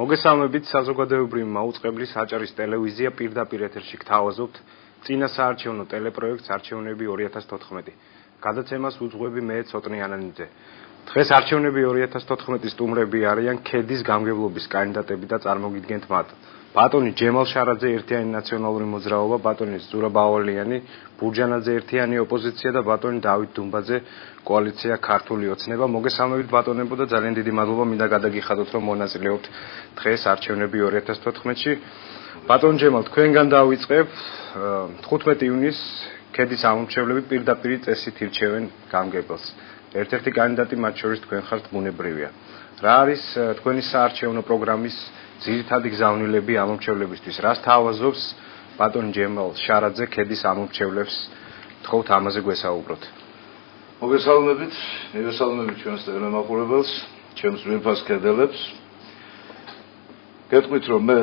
მოგესალმებით, საზოგადოებრივი მაუწყებლის აჭარის ტელევიზია პირდაპირ ეთერში გთავაზობთ წინა საარჩევნო ტელეპროექტს არჩევნები 2014. გადაცემას უძღვები მე ცოტნი ანანიძე. დღეს არჩევნები 2014-ის სტუმრები არიან ქედის გამგებლობის კანდიდატები და წარმოგიდგენთ მათ. ბატონი ჯემალ შარაძე ერთიანი ნაციონალური მოძრაობა, ბატონი ზურა ბავალიანი, ბურჯანაძე ერთიანი ოპოზიცია და ბატონი დავით დუმბაძე კოალიცია ქართული ოცნება. მოგესალმებით ბატონებო და ძალიან დიდი მადლობა მინდა გადაგიხადოთ რომ მონაწილეობთ დღეს არჩევნები 2014-ში. ბატონ ჯემალ, თქვენგან დავიწყებ 15 ივნისს ქედის ამომრჩევლები პირდაპირ წესით ირჩევენ გამგებელს. ერთ-ერთი კანდიდატი მათ შორის თქვენ ხართ ბუნებრივია. რა არის თქვენი საარჩევნო პროგრამის ძირითადი გზავნილები ამომრჩევლებისთვის? რას თავაზობს ბატონ ჯემალ შარაძე ქედის ამომრჩევლებს? თხოვთ ამაზე გვესაუბროთ. მოგესალმებით, მივესალმებით ჩვენს ტელემაყურებელს, ჩემს ძვირფას ქედელებს. გეტყვით რომ მე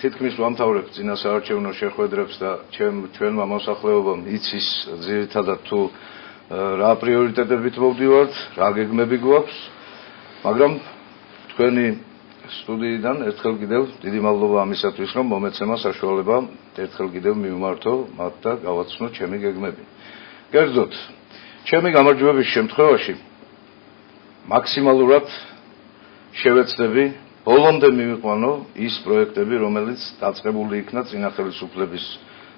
თითქმის ვამთავრებ წინა საარჩევნო შეხვედრებს და ჩვენმა მოსახლეობამ იცის ძირითადად თუ რა პრიორიტეტებით მოვდივართ, რა გეგმები გვაქვს, მაგრამ თქვენი სტუდიიდან ერთხელ კიდევ დიდი მადლობა ამისათვის, რომ მომეცემა საშუალება ერთხელ კიდევ მივმართო მათ და გავაცნო ჩემი გეგმები. კერძოდ, ჩემი გამარჯვების შემთხვევაში მაქსიმალურად შევეცდები ბოლომდე მივიყვანო ის პროექტები, რომელიც დაწყებული იქნა წინა ხელისუფლების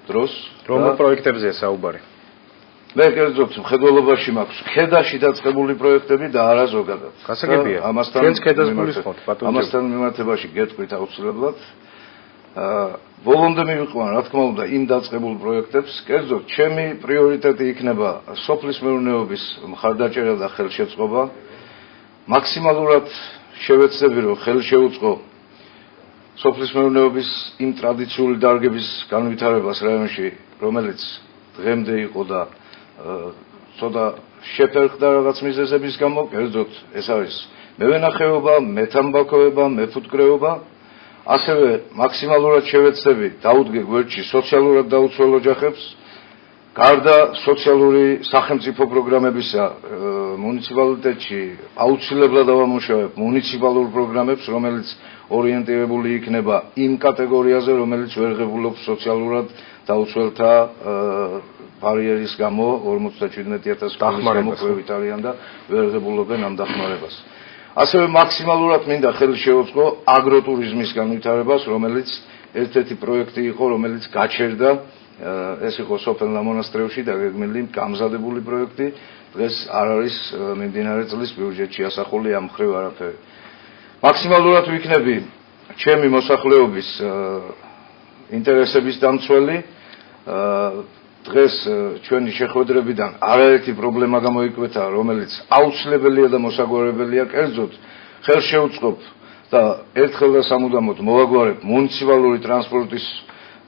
დროს. რომელ პროექტებზეა საუბარი? მე კერძოდ მხედველობაში მაქვს ქედაში დაწყებული პროექტები და არა ზოგადად. გასაგებია. ჩვენც ქედას გულისხმობთ, ბატონო. ამასთან მიმართებაში გეტყვით აუცილებლად. ბოლომდე მივიყვან, რა თქმა უნდა, იმ დაწყებულ პროექტებს. კერძოდ, ჩემი პრიორიტეტი იქნება სოფლის მეურნეობის მხარდაჭერა და ხელშეწყობა. მაქსიმალურად შევეცდები, რომ ხელშეუწყო სოფლის მეურნეობის იმ ტრადიციული დარგების განვითარებას რაიონში, რომელიც დღემდე იყო და ცოტა შეფერხდა რაღაც მიზეზების გამო, კერძოდ ეს არის მევენახეობა, მეთამბაქოება, მეფუტკრეობა. ასევე მაქსიმალურად შევეცდები დაუდგე გვერდში სოციალურად დაუცველ ოჯახებს, გარდა სოციალური სახელმწიფო პროგრამებისა მუნიციპალიტეტში აუცილებლად დავამუშავებ მუნიციპალურ პროგრამებს, რომელიც ორიენტირებული იქნება იმ კატეგორიაზე, რომელიც ვერ ღებულობს სოციალურად დაუცველთა ბარიერის გამო 57,000 გამო ყვევით არიან და ვერ ღებულობენ ამ დახმარებას. ასევე მაქსიმალურად მინდა ხელი შევუწყო აგროტურიზმის განვითარებას, რომელიც ერთ-ერთი პროექტი იყო, რომელიც გაჩერდა, ეს იყო სოფელ ნამონასტრევში დაგეგმილი გამზადებული პროექტი, დღეს არ არის მიმდინარე წლის ბიუჯეტში ასახული ამ მხრივ არაფერი. მაქსიმალურად ვიქნები ჩემი მოსახლეობის ინტერესების დამცველი. დღეს ჩვენი შეხვედრებიდან არაერთი პრობლემა გამოიკვეთა, რომელიც აუცილებელია და მოსაგვარებელია. კერძოდ, ხელშეუწყობ და ერთხელ და სამუდამოდ მოვაგვარებ მუნიციპალური ტრანსპორტის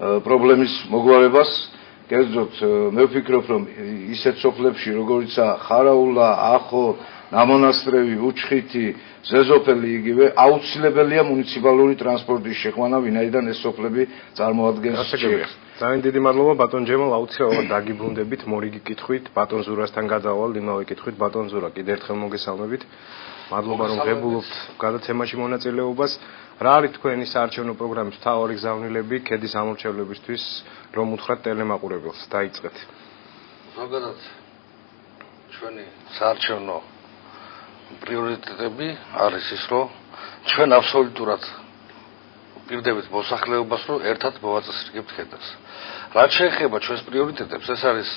პრობლემის მოგვარებას. კერძოდ, მე ვფიქრობ, რომ ისეთ სოფლებში, როგორიცაა ხარაულა, ახო, ნამონასტრევი, უჩხითი, ზეზოფელი იგივე, აუცილებელია მუნიციპალური ტრანსპორტის შეყვანა, ვინაიდან ეს სოფლები წარმოადგენს ჭიებს. ძალიან დიდი მადლობა ბატონ ჯემალ, აუცილებლად დაგიბრუნდებით მორიგი კითხვით, ბატონ ზურასთან გადავალ, იმავე კითხვით ბატონ ზურა, კიდევ ერთხელ მოგესალმებით. მადლობა რომ ღებულობთ გადაცემაში მონაწილეობას. რა არის თქვენი საარჩევნო პროგრამის მთავარი გზავნილები ქედის ამომრჩევლებისთვის, რომ უთხრათ ტელემაყურებელს? დაიწყეთ. ზოგადად ჩვენი საარჩევნო პრიორიტეტები არის ის, რომ ჩვენ აბსოლუტურად პირდებით მოსახლეობას, რომ ერთად მოვაწესრიგებთ ქედას. რაც შეეხება ჩვენს პრიორიტეტებს, ეს არის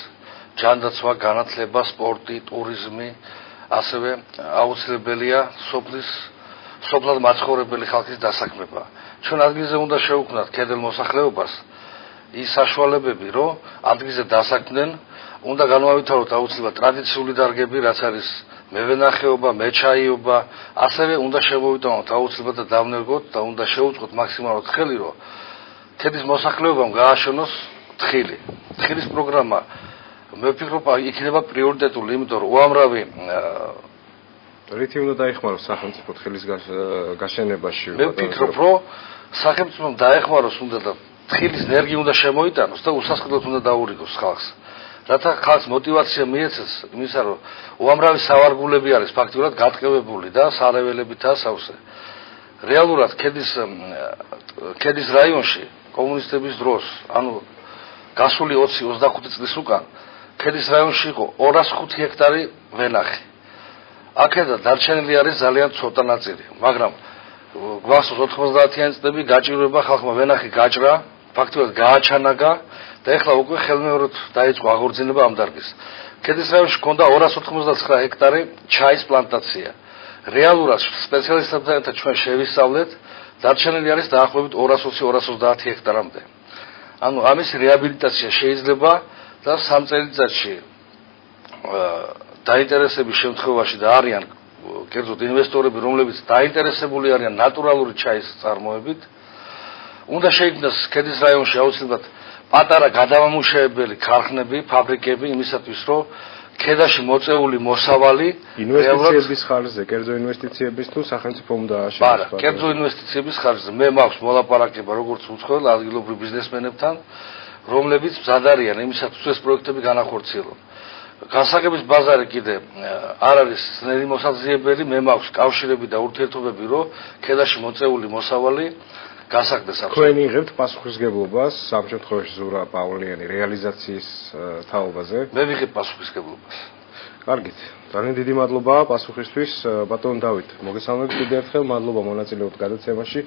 ჯანდაცვა, განათლება, სპორტი, ტურიზმი, ასევე აუცილებელია სოფლად მაცხოვრებელი ხალხის დასაქმება. ჩვენ ადგილზე უნდა შევქმნათ ქედელ მოსახლეობას ის საშუალებები, რომ ადგილზე დასაქმდნენ, უნდა განვავითაროთ აუცილებლად ტრადიციული დარგები, რაც არის მევენახეობა, მეჩაიობა, ასევე უნდა შემოვიტანოთ აუცილებლად და დავნერგოთ და უნდა შევუწყოთ მაქსიმალურად ხელი, რომ ქედის მოსახლეობამ გააშენოს თხილი. თხილის პროგრამა მე ვფიქრობ იქნება პრიორიტეტული, იმიტომ რომ უამრავი რითი უნდა დაეხმაროს სახელმწიფო თხილის გაშენებაში? მე ვფიქრობ, რომ სახელმწიფომ დაეხმაროს უნდა და თხილის ენერგია უნდა შემოიტანოს და უსასყიდლოდ უნდა დაურიგოს ხალხს. რათა ხალხს мотивация მიეცეს იმისა, რომ უამრავი სავარგულები არის ფაქტურად გატყევებული და სარეველებითაა სავსე. რეალურად ქედის რაიონში კომუნისტების დროს, ანუ გასული 20-25 წლის უკან ქედის რაიონში იყო 205 ჰექტარი ვენახი. აქედან დარჩენილი არის ძალიან ცოტა ნაწილი, მაგრამ გვახსოვს 90-იანი წლები გაჭირვება ხალხმა ვენახი გაჭრა, ფაქტობრივად გააჩანაგა და ეხლა უკვე ხელმეორედ დაიწყო აღორძინება ამ დარგის. ქედის რაიონში ჰქონდა 299 ჰექტარი ჩაის პლანტაცია. რეალურად სპეციალისტებთან ერთად ჩვენ შევისწავლეთ, დარჩენილი არის დაახლოებით 220-230 ჰექტარამდე. ანუ ამის რეაბილიტაცია შეიძლება და 3 წელიწადში დაინტერესების შემთხვევაში და არიან კერძოდ ინვესტორები, რომლებიც დაინტერესებული არიან ნატურალური ჩაის წარმოებით, უნდა შეიქმნას ქედის რაიონში აუცილებლად პატარა გადამამუშავებელი ქარხნები, ფაბრიკები იმისათვის, რომ ქედაში მოწეული მოსავალი ინვესტიციების ხარჯზე, კერძო ინვესტიციების თუ სახელმწიფო უნდა შეფასება. არა, კერძო ინვესტიციების ხარჯზე. მე მაქვს მოლაპარაკება როგორც უცხოელ ადგილობრივ ბიზნესმენებთან, რომლებიც მზად არიან იმისათვის, ეს პროექტები განახორციელონ. გასაგების ბაზარი კიდე არ არის ძნელი მოსაძიებელი, მე მაქვს კავშირები და ურთიერთობები, რომ ქედაში მოწეული მოსავალი გასაგდეს ახლა. თქვენ იღებთ პასუხისგებლობას ამ შემთხვევაში ზურა პავლიანი რეალიზაციის თაობაზე? მე ვიღებ პასუხისგებლობას. კარგით. ძალიან დიდი მადლობა პასუხისთვის, ბატონ დავით. მოგესალმებით კიდევ ერთხელ, მადლობა მონაწილეობთ გადაცემაში.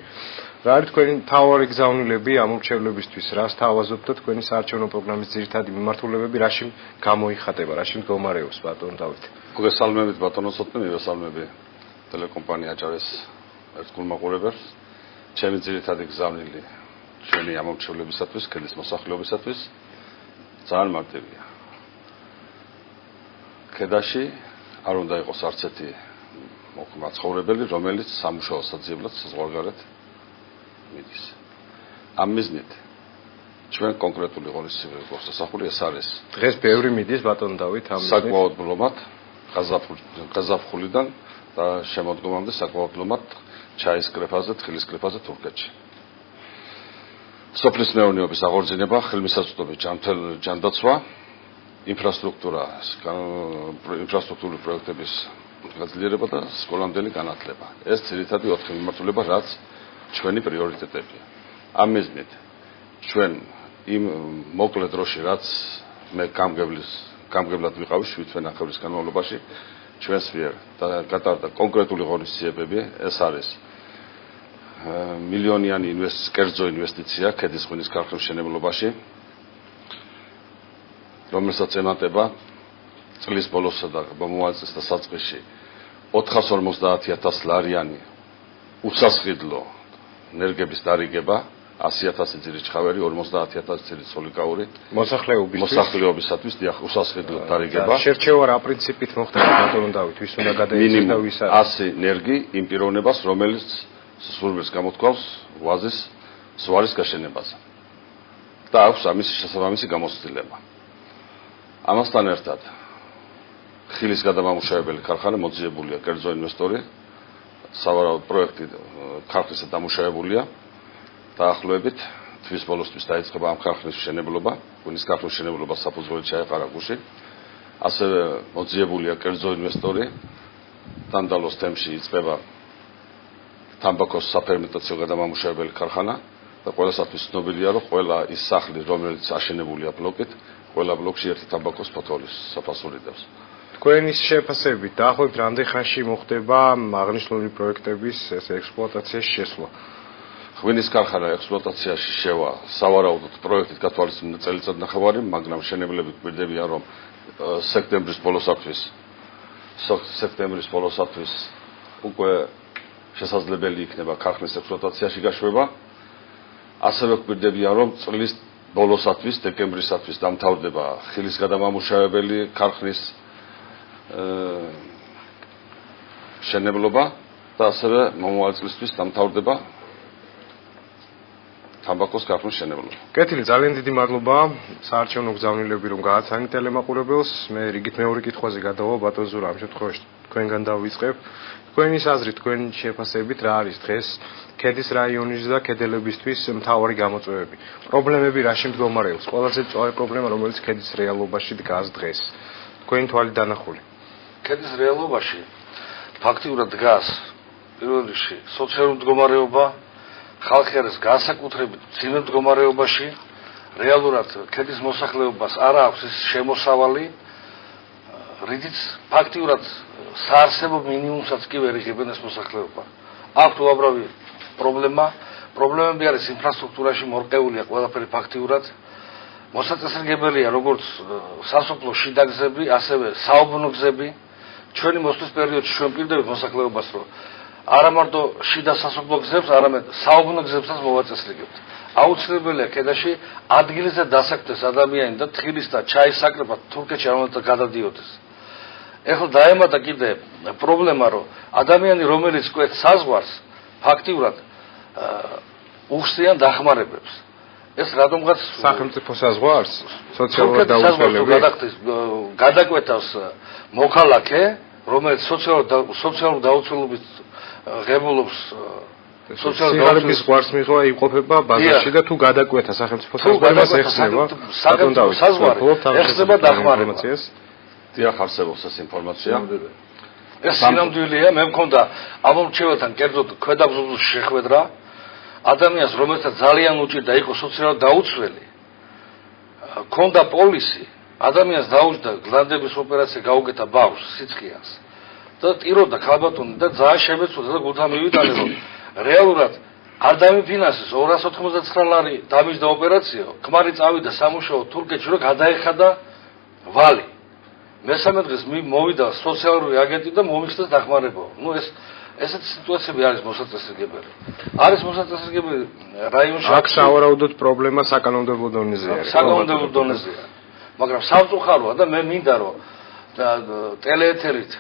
რა არის თქვენი მთავარი გზავნილები ამ ურჩევლებისთვის? რას თავაზობთ და თქვენი საარჩევნო პროგრამის ძირითადი მიმართულებები რაში გამოიხატება, რაში მდგომარეობს ბატონ დავით? მოგესალმებით ბატონო სოტნე, მივესალმები ტელეკომპანია აჭარის ერთგულმაყურებელს. ჩემი ძირითადი გზავნილი ჩვენი ამ ურჩევლებისათვის, ქედის მოსახლეობისათვის ძალიან მარტივია. ქედაში არ უნდა იყოს არც ერთი მაცხოვრებელი, რომელიც სამუშაო საძიებლად საზღვარგარეთ მიდის. ამ მიზნით ჩვენ კონკრეტული ღონისძიებები გვაქვს დასახული, ეს არის დღეს ბევრი მიდის ბატონ დავით ამ მიზნით. საკმაოდ ბლომად გაზაფხულიდან და შემოდგომამდე საკმაოდ ბლომად ჩაის კრეფაზე, თხილის კრეფაზე თურქეთში. სოფლის მეურნეობის აღორძინება, ხელმისაწვდომი ჯანდაცვა, ინფრასტრუქტურული პროექტების გაძლიერება და სკოლამდელი განათლება. ეს ძირითადი 4 მიმართულება, რაც ჩვენი პრიორიტეტებია. ამ მიზნით ჩვენ იმ მოკლე დროში, რაც მე გამგებლად ვიყავი 7 თვე ნახევრის განმავლობაში, ჩვენს მიერ გატარდა კონკრეტული ღონისძიებები, ეს არის მილიონიანი კერძო ინვესტიცია ქედის ღვინის ქარხნის მშენებლობაში, რომელსაც ემატება წლის ბოლოსა და მომავალ წელს დასაწყისში 450.000 ლარიანი უსასყიდლო ენერგების დარიგება, 100.000 ძირი ჩხავერი, 50.000 ძირი სოლიკაური მოსახლეობისათვის უსასყიდლო დარიგება. შერჩევა რა პრინციპით მოხდება ბატონ დავით, ვის უნდა გადაიცემა და ვის არა? 100 ენერგი იმ პიროვნებას, რომელიც სურვილს გამოთქვავს ვაზის ზვარის გაშენებაზე. და აქვს ამის შესაბამისი გამოცდილება. ამასთან ერთად ხილის გადამამუშავებელი ქარხანა მოძიებულია კერძო ინვესტორი, სავარაუდო პროექტი ქარხნისა დამუშავებულია. დაახლოებით თვის ბოლოსთვის დაიწყება ამ ქარხნის მშენებლობა, ღვინის ქარხნის მშენებლობა საფუძველი ჩაეყარა გუში. ასევე მოძიებულია კერძო ინვესტორი, დანდალოს თემში იწყება თამბაქოს საფერმენტაციო გადამამუშავებელი ქარხანა და ყველასათვის ცნობილია, რომ ყველა ის სახლი, რომელიც აშენებულია ბლოკით, ყველა ბლოკში ერთი თამბაქოს ფოთოლის საფასური დევს. თქვენი შეფასებით დაახლოებით რამდენ ხანში მოხდება აღნიშნული პროექტების ექსპლუატაციაში შესვლა? ღვინის ქარხანა ექსპლუატაციაში შევა სავარაუდოდ პროექტით გათვალისწინებულ წელიწად ნახევარი, მაგრამ მშენებლები გვირდებიან, რომ სექტემბრის ბოლოსათვის უკვე შესაძლებელი იქნება ქარხნის ექსპლუატაციაში გაშვება. ასევე გვირდებიან, რომ წლის ბოლოსათვის, დეკემბრისათვის დამთავრდება ხილის გადამამუშავებელი ქარხნის მშენებლობა და ასევე მომავალ წლისთვის დამთავრდება თამბაქოს ქარხნის მშენებლობა. კეთილი, ძალიან დიდი მადლობა საარჩევნო გზავნილები რომ გააცანით ტელემაყურებელს. მე რიგით მეორე კითხვაზე გადავალ ბატონ ზურა, ამ შემთხვევაში თქვენგან დავიწყებ. თქვენი აზრით, თქვენი შეფასებით რა არის დღეს ქედის რაიონის და ქედელებისთვის მთავარი გამოწვევები? პრობლემები რაში მდგომარეობს? ყველაზე მწვავე პრობლემა, რომელიც ქედის რეალობაში დგას დღეს. თქვენი თვალით დანახული. ქედის რეალობაში ფაქტიურად დგას პირველ რიგში სოციალური მდგომარეობა, ხალხი არის განსაკუთრებით მძიმე მდგომარეობაში, რეალურად ქედის მოსახლეობას არ აქვს ის შემოსავალი, რითიც ფაქტიურად საარსებო მინიმუმსაც კი ვერ იღებენ ეს მოსახლეობა. აქვს უამრავი პრობლემა, პრობლემები არის ინფრასტრუქტურაში მორყეულია ყველაფერი ფაქტიურად. მოსაწესრიგებელია როგორც სასოფლო შიდა გზები, ასევე საუბნო გზები. ჩვენი მოსვლის პერიოდში ჩვენ პირდებით მოსახლეობას რომ არა მარტო შიდა სასოფლო გზებს, არამედ საუბნო გზებსაც მოვაწესრიგებთ. აუცილებელია ქედაში ადგილზე დასაქმდეს ადამიანი და თხილის და ჩაის საკრება თურქეთში არ უნდა გადადიოდეს. ეხლა დაემატა კიდე პრობლემა, რომ ადამიანი რომელიც კვეთს საზღვარს, ფაქტიურად უხსნიან დახმარებებს. ეს რადგანაც სახელმწიფო საზღვარს სოციალურად დაუცველები გადაკვეთავს მოქალაქე, რომელიც სოციალურ დაუცველობის ღებულობს სოციალურ ზღვარს მიღვა იმყოფება ბაზარში და თუ გადაკვეთა სახელმწიფო საზღვარს ეხსნება სახელმწიფო საზღვარი ეხსნება დახმარებას. დიახ, არსებობს ეს ინფორმაცია. ეს სინამდვილეა, მე მქონდა ამომრჩეველთან კერძოდ ქვედაბზუზის შეხვედრა. ადამიანს, რომელსაც ძალიან უჭირდა იყო სოციალურად დაუცველი, ქონდა პოლისი, ადამიანს დაუჭდა გლანდების ოპერაცია გაუკეთა ბავშვს, სიცხეას. და ტიროდა ქალბატონი და ძალიან შემეცოდა და გულთან მივიტანე, რომ რეალურად არ დამიფინანსეს 299 ლარი დამიჯდა ოპერაცია, ქმარი წავიდა სამუშაო თურქეთში, რომ გადაეხადა ვალი. მესამე დღეს მოვიდა სოციალური აგენტი და მომიხსნეს დახმარება. ესეთი სიტუაციები არის მოსაწესრიგებელი. არის მოსაწესრიგებელი რაიონში. აქ სავარაუდოდ პრობლემა საკანონმდებლო დონეზე არის. საკანონმდებლო დონეზეა. მაგრამ სამწუხაროა და მე მინდა რომ ტელეეთერით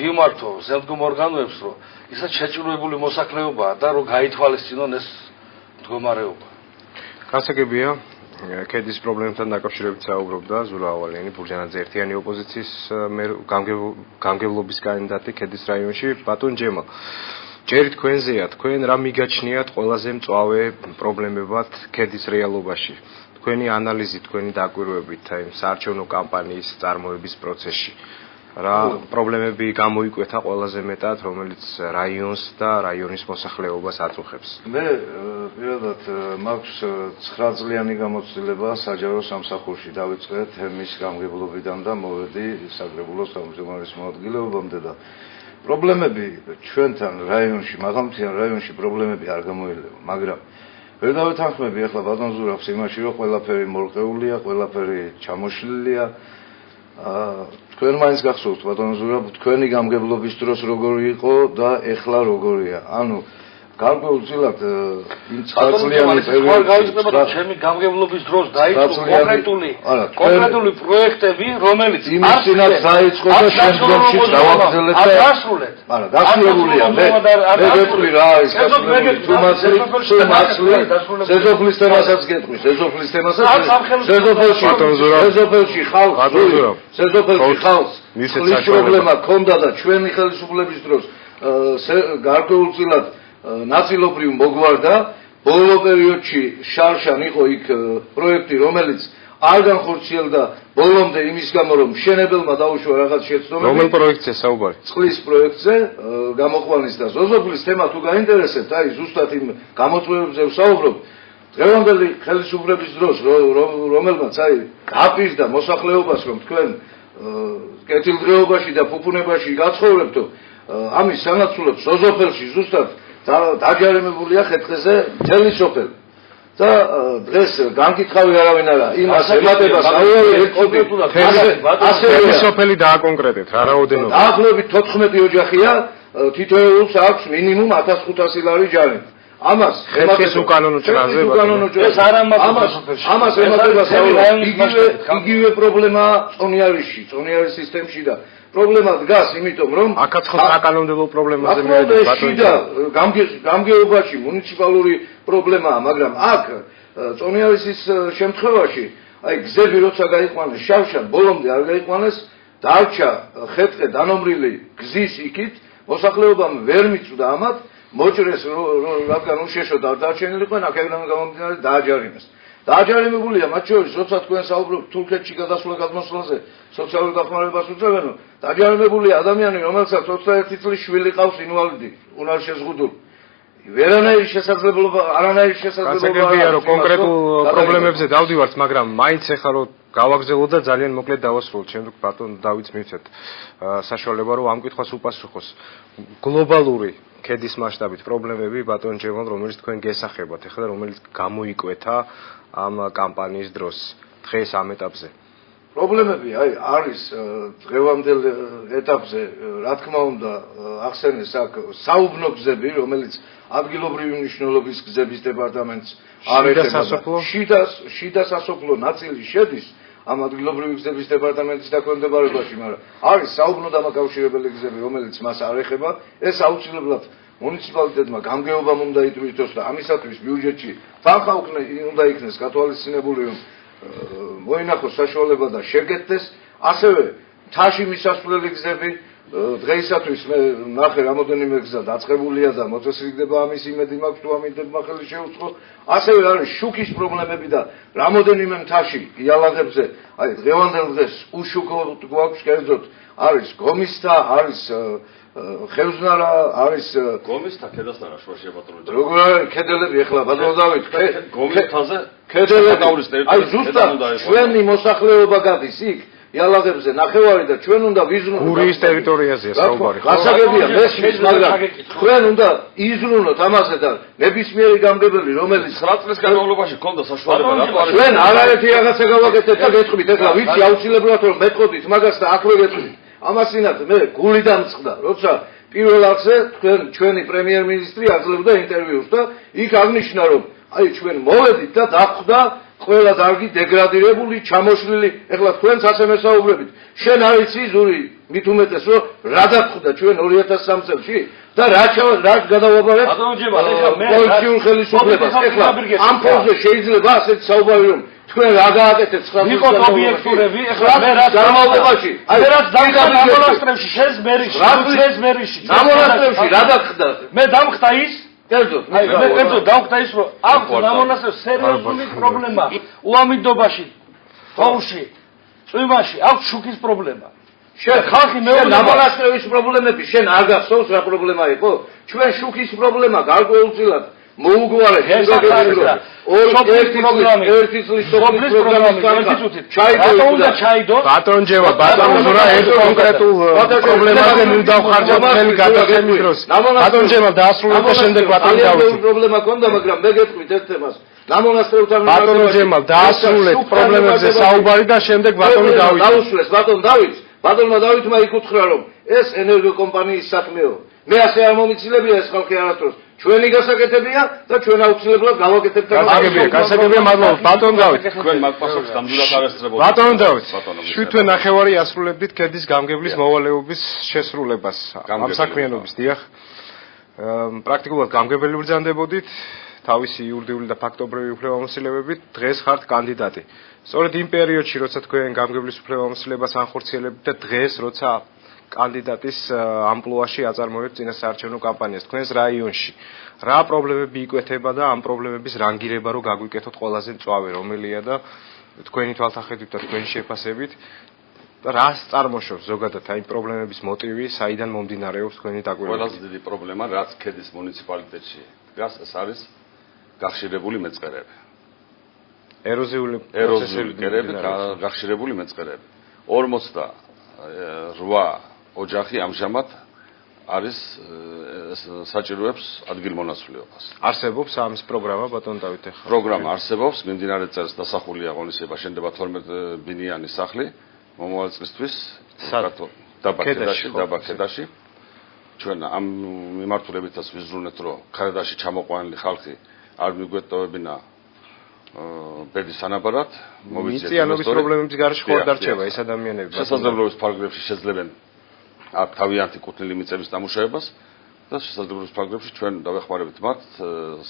მივმართო ზემდგომ ორგანოებს, რომ ისაც შეჭრილებული მოსახლეობაა და რომ გაითვალისწინონ ეს მდგომარეობა. გასაგებია, ქედის პრობლემებთან დაკავშირებით საუბრობდა ზურა ავალიანი, ბურჯანაძე ერთიანი ოპოზიციის გამგებლობის კანდიდატი ქედის რაიონში, ბატონ ჯემალ. ჯერი თქვენზეა, თქვენ რა მიგაჩნიათ ყველაზე მწვავე პრობლემებად ქედის რეალობაში? თქვენი ანალიზი, თქვენი დაკვირვებით აი საარჩევნო კამპანიის წარმოების პროცესში. რა პრობლემები გამოიკვეთა ყველაზე მეტად, რომელიც რაიონს და რაიონის მოსახლეობას აწუხებს? მე პირადად მაქვს 9 წლიანი გამოცდილება საჯარო სამსახურში დავიწყე თემის გამგებლობიდან და მოვედი საკრებულოს თავმჯდომარის მოადგილეობამდე და პრობლემები ჩვენთან რაიონში, მაღალმთიან რაიონში პრობლემები არ გამოილევა, მაგრამ ვერ დავეთანხმები ახლა ბატონ ზურაბს იმაში, რომ ყველაფერი მორყეულია, ყველაფერი ჩამოშლილია. თქვენ მაინც გახსოვთ ბატონ ზურაბ, თქვენი გამგებლობის დროს როგორი იყო და ეხლა როგორია. ანუ გარკვეულწილად იმ 9 წლიანი პერიოდში ჩემი გამგებლობის დროს დაიწყო კონკრეტული პროექტები, რომელიც იმისინაც დაიწყო და შემდგომში დავაგრძელეთ და დასრულეთ. არა, დასრულებულია. მე გეტყვი რა არის დასრულებული. სეზოფლის თემასაც გეტყვი, სეზოფლის თემასაც. სეზოფელში ხალხს მისცეს პრობლემა ქონდა და ჩვენი ხელისუფლების დროს გარკვეულწილად ნაწილობრივ მოგვარდა. ბოლო პერიოდში შარშან იყო იქ პროექტი, რომელიც არ განხორციელდა ბოლომდე იმის გამო, რომ მშენებელმა დაუშვა რაღაც შეცდომები. რომელ პროექტზე საუბარი? წყლის პროექტზე, გამოყვანის და ზოზოფლის თემა თუ გაინტერესებთ, აი ზუსტად იმ გამოწვევებზე ვსაუბრობ. დღევანდელი ხელისუფლების დროს, რომელმაც აი გაპირდა მოსახლეობას, რომ თქვენ კეთილდღეობაში და ფუფუნებაში გაცხოვრებთო, ამის სანაცვლოდ ზოზოფელში ზუსტად დაჯარიმებულია ხეთქეზე მთელი სოფელი. და დღეს განკითხავი არავინ არა, იმას ემატება ასევე სოფელი დააკონკრეტეთ, რა რაოდენობა? დაახლოებით 14 ოჯახია, თითოეულს აქვს მინიმუმ 1500 ლარი ჯარი. ამას ხეთქეს უკანონო ჭრაზე, ეს არ ამას ემატება იგივე პრობლემა წონიარის სისტემში და პრობლემა დგას, იმიტომ რომ აქაც ხო საკანონმდებლო პრობლემაზე მეუბნება ბატონო. გამგეობაში მუნიციპალური პრობლემაა, მაგრამ აქ წონიარისის შემთხვევაში, აი გზები როცა გაიყვანეს შავშან, ბოლომდე არ გაიყვანეს, დარჩა ხეთყე დანომრილი გზის იქით, მოსახლეობამ ვერ მიწვდა ამათ, მოჭრეს რადგან უშეშოდ არ დარჩენილიყო, აქედან გამომდინარე დააჯარიმეს. დააჯერებებულია მათ შორის, როცა თქვენ საუბრობთ თურქეთში გადასვლა გადმოსვლაზე, სოციალურ დახმარებას უწევენო, დააჯერებებულია ადამიანი, რომელსაც 21 წლის შვილი ყავს ინვალიდი, უნარშეზღუდული. ვერანაირი შესაძლებლობა, არანაირი შესაძლებლობა არ აქვს კონკრეტულ პრობლემებზე დავდივართ, მაგრამ მაინც ეხლა რომ გავაგზავნოთ და ძალიან მოკლედ დავასრულოთ, შემდეგ ბატონ დავითს მივცეთ საშუალება რომ ამ კითხვას უპასუხოს. გლობალური ქედის მასშტაბით პრობლემები ბატონ ჯემალ, რომელიც თქვენ გესახებათ, ეხლა რომელიც გამოიკვეთა ამ კამპანიის დროს, დღეს ამ ეტაპზე. პრობლემები არის დღევანდელ ეტაპზე, რა თქმა უნდა, ახსენეს აქ საუბნო გზები, რომელიც ადგილობრივი მნიშვნელობის გზების დეპარტამენტს არ ეხება. შიდა სასოფლო ნაწილი შედის ამ ადგილობრივი გზების დეპარტამენტის დაქვემდებარებაში, მაგრამ არის საუბნო დამაკავშირებელი გზები, რომელიც მას არ ეხება. ეს აუცილებლად მუნიციპალიტეტმა გამგეობამ უნდა იტვირთოს და ამისათვის ბიუჯეტში თანხმობა უნდა იქნეს გათვალისწინებული, რომ მოინახოს საშუალება და შეგეთდეს. ასევე მთაში მისასვლელი გზები დღეისათვის მე ნახე რამოდენიმე გზა დაწყებულია და მოწესრიგდება ამის იმედი მაქვს თუ ამინდებმა ხელი შეუწყო. ასევე არის შუქის პრობლემები და რამოდენიმე მთაში იალაღებზე დღევანდელ დღეს უშუქო გვაქვს კერძოდ არის გომისთა, არის ხევზნარა, არის გომისთა ქედასთან რა შუაში ბატონო. როგორ არის ქედელები ეხლა ბატონო დავით გომისთაზე ქედელები ზუსტად ჩვენი მოსახლეობა გადის იქ იალაღებზე ნახევარი და ჩვენ უნდა ვიზრუნოთ გურიის ტერიტორიაზეა საუბარი. გასაგებია მესმის, მაგრამ ჩვენ უნდა იზრუნოთ ამაზე და ნებისმიერი გამგებელი რომელიც 9 წლის განმავლობაში ქონდა საშუალება რატო არის ჩვენ არაერთი რაღაცა გავაკეთეთ და გეტყვით ეხლა ვიცი აუცილებლად რომ მეტყოდით მაგას და აქვე გეტყვით. ამასინათ მე გული დამწყდა, როცა პირველ არხზე ჩვენი პრემიერ-მინისტრი აძლევდა ინტერვიუს და იქ აღნიშნა რომ ჩვენ მოვედით და დახვდა ყველა დარგი დეგრადირებული, ჩამოშლილი. ეხლა თქვენც ასე მესაუბრებით. შენ არ იცი ზური, მით უმეტეს რომ რა დახვდა ჩვენ 2003 წელში და რა გადავაბარეთ პოლიციურ ხელისუფლებას. ეხლა ამ ფონზე შეიძლება ასეთ საუბარი რომ თქვენ რა გააკეთეთ 9 წლის ვიყოთ ობიექტურები, ეხლა მე რაც განმავლობაში, მე რაც დამონასტრებში, შენს მერიში, შენს მერიში, დამონასტრებში რა დაგხდა? მე დამხდა ის კერძოდ, მე კერძოდ დავხდა ის, რომ აქვს დამონასტრებში სერიოზული პრობლემა, უამინდობაში, ფონში, წვიმაში აქვს შუქის პრობლემა. შენ ხალხი მეორე დამონასტრების პრობლემები შენ არ გახსოვს რა პრობლემა იყო? ჩვენ შუქის პრობლემა გარკვეულწილად მოუგვარეთ ერთი წლის ჩაიდო ბატონ ჯევა ბატონ ზურა ერთ კონკრეტულ პრობლემაზე ნუ დავხარჯავთ ხელი გადაცემის დროს ბატონ ჯევა დაასრულეთ და შემდეგ ბატონ დავით პრობლემა ქონდა მაგრამ მე გეტყვით ერთ თემას დამონასტრებთან ბატონ ჯევა დაასრულეთ პრობლემებზე საუბარი და შემდეგ ბატონი დავით დაუსრულეს ბატონ დავით ბატონმა დავითმა იკუთხრა რომ ეს ენერგოკომპანიის საქმეო მე ასე არ მომიცილებია ეს ხალხი არასდროს ჩვენი გასაკეთებია და ჩვენ აუცილებლად გავაკეთებთ გასაგებია მადლობა ბატონ დავით თქვენ მაგ პასუხს ნამდვილად არ ესწრებოდით ბატონ დავით 7 ნახევარი ასრულებდით ქედის გამგებლის მოვალეობის შესრულებას ამ საქმიანობის დიახ პრაქტიკულად გამგებელი ბრძანდებოდით თავისი იურიდიული და ფაქტობრივი უფლებამოსილებებით დღეს ხართ კანდიდატი სწორედ იმ პერიოდში როცა თქვენ გამგებლის უფლებამოსილებას ანხორციელებთ და დღეს როცა კანდიდატის ამპლუაში აწარმოებთ წინასაარჩევნო კამპანიას თქვენს რაიონში. რა პრობლემები იკვეთება და ამ პრობლემების რანგირება რო გაგვიკეთოთ ყველაზე მწვავე რომელია და თქვენი თვალსაჩინო და თქვენი შეფასებით და რას წარმოშობს ზოგადად აი პრობლემების მოტივი, საიდან მომდინარეობს თქვენი დაკვირვება? ყველაზე დიდი პრობლემა რაც ქედის მუნიციპალიტეტში დგას ეს არის გახშირებული მეწყერები. ეროზიული კერები, გახშირებული მეწყერები. 48 ოჯახი ამჟამად არის საჭიროებს ადგილმონაცვლეობას. არსებობს ამის პროგრამა ბატონ დავით ახლა. პროგრამა არსებობს, მიმდინარე წელს დასახულია ღონისება შენდება 12 ბინიანი სახლი მომავალ წლისთვის დაბა ქედაში. ჩვენ ამ მიმართულებითაც ვიზრუნეთ, რომ ქედაში ჩამოყვანილი ხალხი არ მიგვეტოვებინა ბედის ანაბარად, მიწიანობის პრობლემების გარშე ხო არ დარჩება ეს ადამიანები. შესაძლებლობის ფარგლებში შეძლებენ აქ თავიანთი კუთვნილი მიწების დამუშავებას და შესაძლებლობის ფარგლებში ჩვენ დავეხმარებით მათ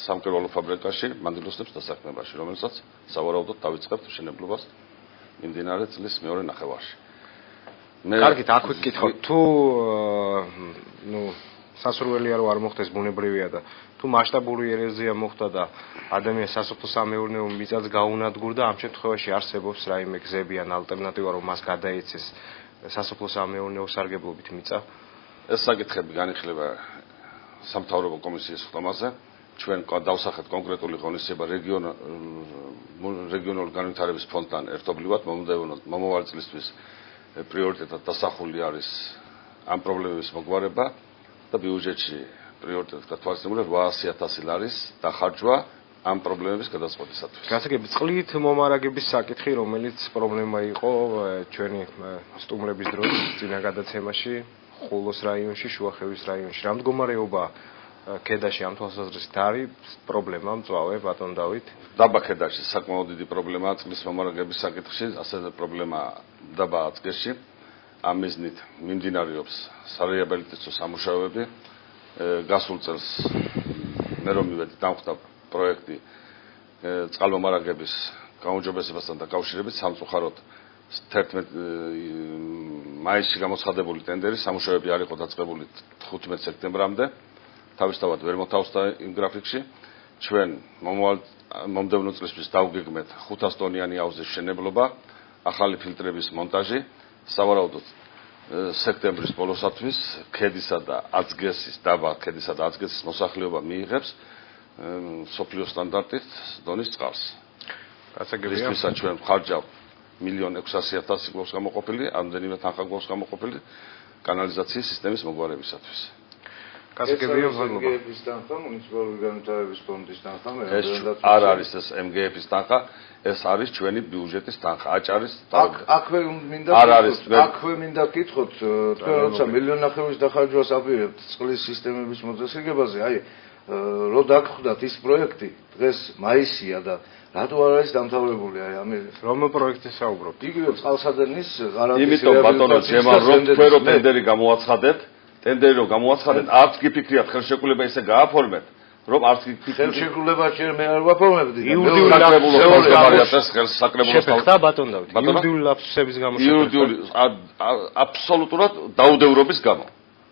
სამკერვალო ფაბრიკაში მანდილოსნებს დასაქმებაში, რომელსაც სავარაუდოდ დავიწყებთ მშენებლობას მიმდინარე წლის მეორე ნახევარში. კარგით, აქ ვიკითხავთ, თუ სასურველია რომ არ მოხდეს ბუნებრივია და თუ მასშტაბური ეროზია მოხდა და ადამიანს სასოფლო-სამეურნეო მიწაც გაუნადგურდა, ამ შემთხვევაში არსებობს რაიმე გზები ან ალტერნატივა რომ მას გადაეცეს სასოფლო-სამეურნეო სარგებლობით მიწა. ეს საკითხები განიხილება სამთავრობო კომისიის ხდომაზე. ჩვენ დავსახეთ კონკრეტული ღონისძიება რეგიონული განვითარების ფონდთან ერთობლივად მომავალ წლისთვის პრიორიტეტად დასახული არის ამ პრობლემების მოგვარება და ბიუჯეტში პრიორიტეტად გათვალისწინებული 800.000 ლარის დახარჯვა ამ პრობლემების გადაწყვეტისათვის. გასაგები წყლით მომარაგების საკითხი, რომელიც პრობლემა იყო ჩვენი სტუმრების დროს წინა გადაცემაში, ხულოს რაიონში, შუახევის რაიონში. რა მდგომარეობა ქედაში ამ თვალსაზრისით არის პრობლემა მწვავე ბატონ დავით? დაბა ქედაში საკმაოდ დიდი პრობლემაა წყლის მომარაგების საკითხში, ასევე პრობლემა დაბა აწკერში. ამ მიზნით მიმდინარეობს სარეაბილიტაციო სამუშაოები. გასულ წელს მე რომ მივედი დამხდა პროექტი წყალმომარაგების გაუმჯობესებასთან დაკავშირებით სამწუხაროდ 11 მაისში გამოცხადებული ტენდერი სამუშაოები არ იყო დაწყებული 15 სექტემბრამდე. თავისთავად ვერ მოთავსდა იმ გრაფიკში. ჩვენ მომდევნო წლისთვის დავგეგმეთ 500 ტონიანი აუზის მშენებლობა, ახალი ფილტრების მონტაჟი, სავარაუდოდ სექტემბრის ბოლოსათვის ქედისა და აწგესის დაბა ქედისა და აწგესის მოსახლეობა მიიღებს სოფლიო სტანდარტით დონის წყალს. გასაგებია. ისთვისაც ჩვენ ვხარჯავ 1.600.000 გვაქვს გამოყოფილი, ამდენივე თანხა გვაქვს გამოყოფილი კანალიზაციის სისტემის მოგვარებისათვის. გასაგებია MGF-ის თანხა, მუნიციპალური განვითარების ფონდის თანხა, ეს არ არის ეს MGF-ის თანხა, ეს არის ჩვენი ბიუჯეტის თანხა, აჭარის აქვე მინდა გითხოთ, თქვენ როცა 1.5 მილიონის დახარჯვას აპირებთ წყლის სისტემების მოწესრიგებაზე, აი რო დაგხვდათ ის პროექტი, დღეს მაისია და რატო არ არის დამთავრებული აი ამ რომელ პროექტზე საუბრობთ? იგივე წყალსადენის გარანტიის იმიტომ ბატონო ჯემალ რომ თქვენ რო ტენდერი გამოაცხადებთ, არც კი ფიქრიათ ხელშეკრულება ისე გააფორმეთ, რომ არც კი ხელშეკრულება ჯერ მე არ ვაფორმებდი. შეფეხდა ბატონ დავით. იურიდიული ლაფსების გამო იურიდიული აბსოლუტურად დაუდევრობის გამო.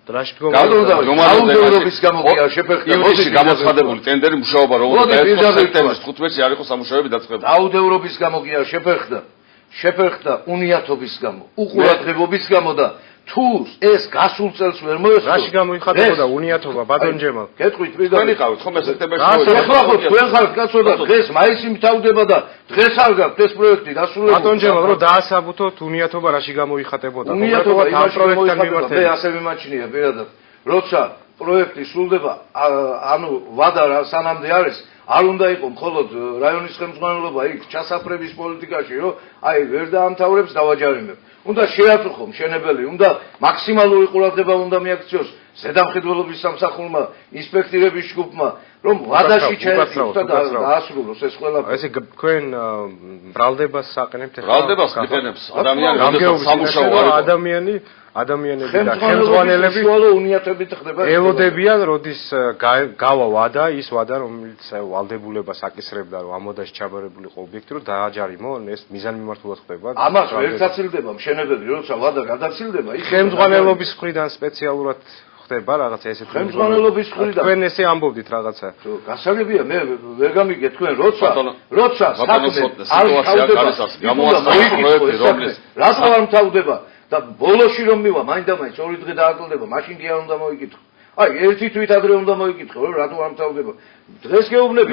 დრაშტ გაუდევრობის გამო კი არ შეფეხდა. იურიდიულში გამოცხადებული ტენდერი მუშაობა რომ უნდა დაიწყოს სექტემბრის 15-ში არ იყო სამუშაოები დაწყებული. დაუდევრობის გამო კი არ შეფეხდა უნიათობის გამო, უყურადღებობის გამო და თუ ეს გასულ წელს ვერ მოესწრო. რაში გამოიხატებოდა უნიათობა ბატონ ჯემალ? გეტყვით თქვენ იყავით ხომ ეს სექტემბერში? ეხლა ხო თქვენ ხართ კაცო და დღეს მაისი მთავრდება და დღეს არ გაქვთ ეს პროექტი დასრულებული. ბატონ ჯემალ რომ დაასაბუთოთ უნიათობა რაში გამოიხატებოდა? უნიათობა ამ პროექტთან მიმართებით. მე ასე მიმაჩნია პირადად. როცა პროექტი სრულდება, ანუ ვადა სანამდე არის, არ უნდა იყო მხოლოდ რაიონის ხელმძღვანელობა იქ ჩასაფრების პოლიტიკაში, რომ აი ვერ დაამთავრებს დავაჯარიმებ. უნდა შეაწუხო მშენებელი, უნდა მაქსიმალური ყურადღება უნდა მიაქციოს ზედამხედველობის სამსახურმა, ინსპექტირების ჯგუფმა, რომ ვადაში ჩაეწოს და დაასრულოს ეს ყველაფერი. ესე თქვენ ბრალდებას საყენებთ ახლა? ბრალდებას მიყენებს ადამიანი, სამუშაო არის. ადამიანები და ხელმძღვანელები უნიათებით ხდება. ელოდებიან, როდის გავა ვადა, ის ვადა, რომელიც ვალდებულებას აკისრებდა, რომ ამ მოდაში ჩაბარებულიყო ობიექტი, რომ დააჯარიმონ, ეს მიზანმიმართულად ხდება. ამას ვერ საცილდება მშენებელი, როცა ვადა გადაცილდება, ის ხელმძღვანელობის მხრიდან სპეციალურად ხდება რაღაცა ესეთი ხელმძღვანელობის მხრიდან. თქვენ ესე ამბობდით რაღაცა. გასაგებია, მე ვერ გამიგეთ თქვენ, როცა საქმე სიტუაცია გარსავს, გამოაცხადა პროექტი, რომლის რატო არ მთავრდება? და ბოლოში რომ მივა, მაინდა-მაინც 2 დღე დააკლდება, მაშინ კი არ უნდა მოიკითხო. აი, ერთი თვით ადრე უნდა მოიკითხო, რომ რატო არ მთავრდება. დღეს გეუბნები,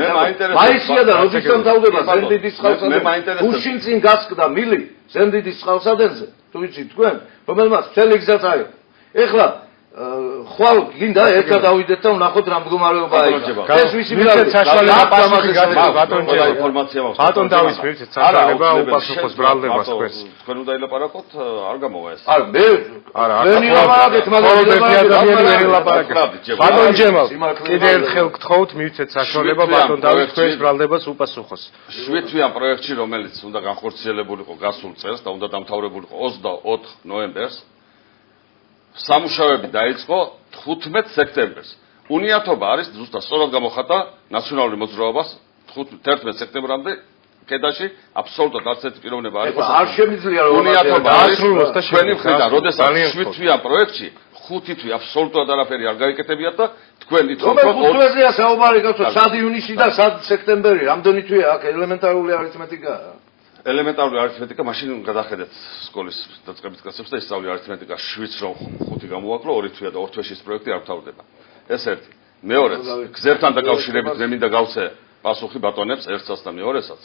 მაისია და როდის მთავრდება ზენდიდის წყალსადენზე. უშინ წინ გასკდა მილი ზენდიდის წყალსადენზე. თუ ვიცით თქვენ, რომელმაც მთელი გზაც აი. ეხლა ხვალ გინდა ერთად ავიდეთ და ვნახოთ რა მდგომარეობაა იქ. ეს ვისი მივცეთ საშუალება პასუხი გასაგებ ბატონ ჯერ ინფორმაცია მაქვს. ბატონ დავის მივცეთ საშუალება უპასუხოს ბრალდებას თქვენს. თქვენ უნდა ილაპარაკოთ, არ გამოვა ეს. არა, მე ვილაპარაკეთ, მაგრამ ადამიანი ვერ ილაპარაკეთ. ბატონ ჯემალ, კიდევ ერთხელ გთხოვთ მივცეთ საშუალება ბატონ დავის თქვენს ბრალდებას უპასუხოს. შვიდვიან პროექტში, რომელიც უნდა განხორციელებულიყო გასულ წელს და უნდა დამთავრებულიყო 24 ნოემბერს. სამუშაოები დაიწყო 15 სექტემბერს. უნიათობა არის ზუსტად სწორად გამოხატა ნაციონალური მოძრაობას 11 სექტემბრამდე ქედაში აბსოლუტურად არც ერთი პიროვნება არ იყო. არ შემიძლია რომ უნიათობა დაასრულოს და ჩვენი მხრიდან, როდესაც შვიდვიან პროექტში 5 თვე აბსოლუტურად არაფერი არ გაიკეთებიათ და თქვენ რომელ ხუთვეზეა საუბარი გახსოვთ, სად ივნისი და სად სექტემბერი, რამდენი თვეა აქ ელემენტარული არითმეტიკაა. ელემენტარული არითმეტიკა მაშინ გადახედეთ სკოლის დაწყებით კლასებს და ისწავლე არითმეტიკა 7-ს რომ 5 გამოვაკლო 2 თვეა და 2 თვეში ეს პროექტი არ თავდება. ეს ერთი. მეორეც, გზებთან დაკავშირებით მე მინდა გავცე პასუხი ბატონებს ერთსაც და მეორესაც.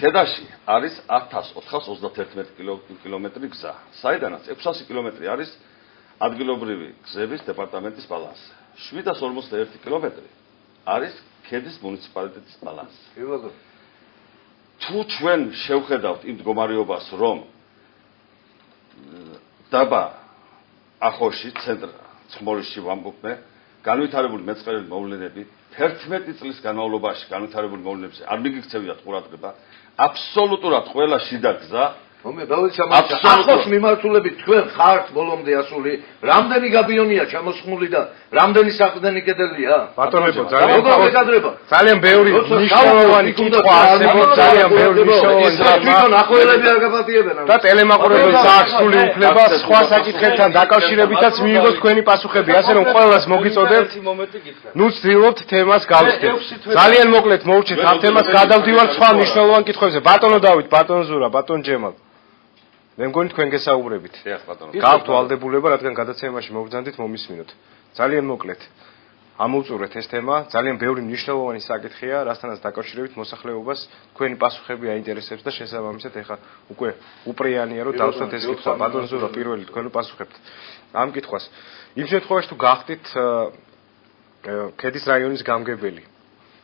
ქედაში არის 1431 კილომეტრი გზა, საიდანაც 600 კილომეტრი არის ადგილობრივი გზების დეპარტამენტის ბალანსი. 751 კილომეტრი არის ქედის მუნიციპალიტეტის ბალანსი. თუ ჩვენ შევხედავთ იმ მდგომარეობას, რომ დაბა ახოში, ცენტრ ცხმორისში ვამბობ მე, განვითარებული მეწყერელი მოვლენები 11 წლის განმავლობაში განვითარებული მოვლენებზე არ მიგიქცევიათ ყურადღება, აბსოლუტურად ყველა შიდა გზა ახოს მიმართულებით თქვენ ხართ ბოლომდე ასული, რამდენი გაბიონია ჩამოსხმული და რამდენი საყრდენი კედელია? ბატონებო, ძალიან ბევრი მნიშვნელოვანი კითხვა არსებობს, ძალიან ბევრი მნიშვნელოვანი თვითონ ახოელები არ გაპატიებენ და ტელემაყურებელს აქვს სრული უფლება სხვა საკითხებთან დაკავშირებითაც მიიღოს თქვენი პასუხები, ასე რომ ყველას მოგიწოდებთ, ნუ ვცდილობთ თემას გავხსნით. ძალიან მოკლედ მოვრჩეთ ამ თემას, გადავდივართ სხვა მნიშვნელოვან კითხვებზე. ბატონო დავით, ბატონ ზურა, ბატონ ჯემალ. მე მგონი თქვენ გესაუბრებით. გაქვთ ვალდებულება, რადგან გადაცემაში მოგბრძანდით მომისმინოთ. ძალიან მოკლედ. ამოვწურეთ ეს თემა, ძალიან ბევრი მნიშვნელოვანი საკითხია, რასთანაც დაკავშირებით მოსახლეობას თქვენი პასუხები აინტერესებს და შესაბამისად ეხა უკვე უპრეანია რომ დავსვათ ეს კითხვა. ბატონ ზურა, პირველი თქვენ პასუხებთ ამ კითხვას. იმ შემთხვევაში თუ გახდით ქედის რაიონის გამგებელი,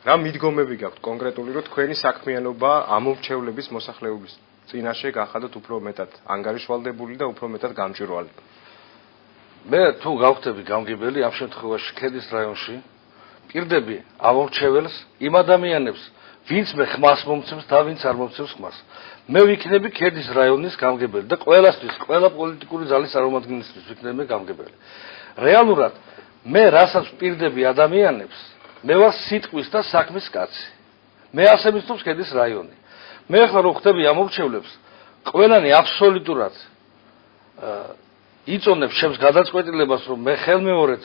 რა მიდგომები გაქვთ კონკრეტული, რომ თქვენი საქმიანობა ამორჩევლების მოსახლეობის წინაშე გახადოთ უფრო მეტად ანგარიშვალდებული და უფრო მეტად გამჭვირვალე. მე თუ გავხდები გამგებელი, ამ შემთხვევაში ქედის რაიონში პირდები ამორჩეველს იმ ადამიანებს, ვინც მე ხმას მომცემს და ვინც არ მომცემს ხმას. მე ვიქნები ქედის რაიონის გამგებელი და ყველასთვის, ყველა პოლიტიკური ძალის წარმომადგენლისთვის ვიქნები მე გამგებელი. რეალურად მე რასაც პირდები ადამიანებს, მე ვარ სიტყვის და საქმის კაცი. მე ასე მისწობს ქედის რაიონი. მე ახლა რო ხდები ამორჩევლებს, ყველანი აბსოლუტურად იწონებს ჩემს გადაწყვეტილებას, რომ მე ხელმეორედ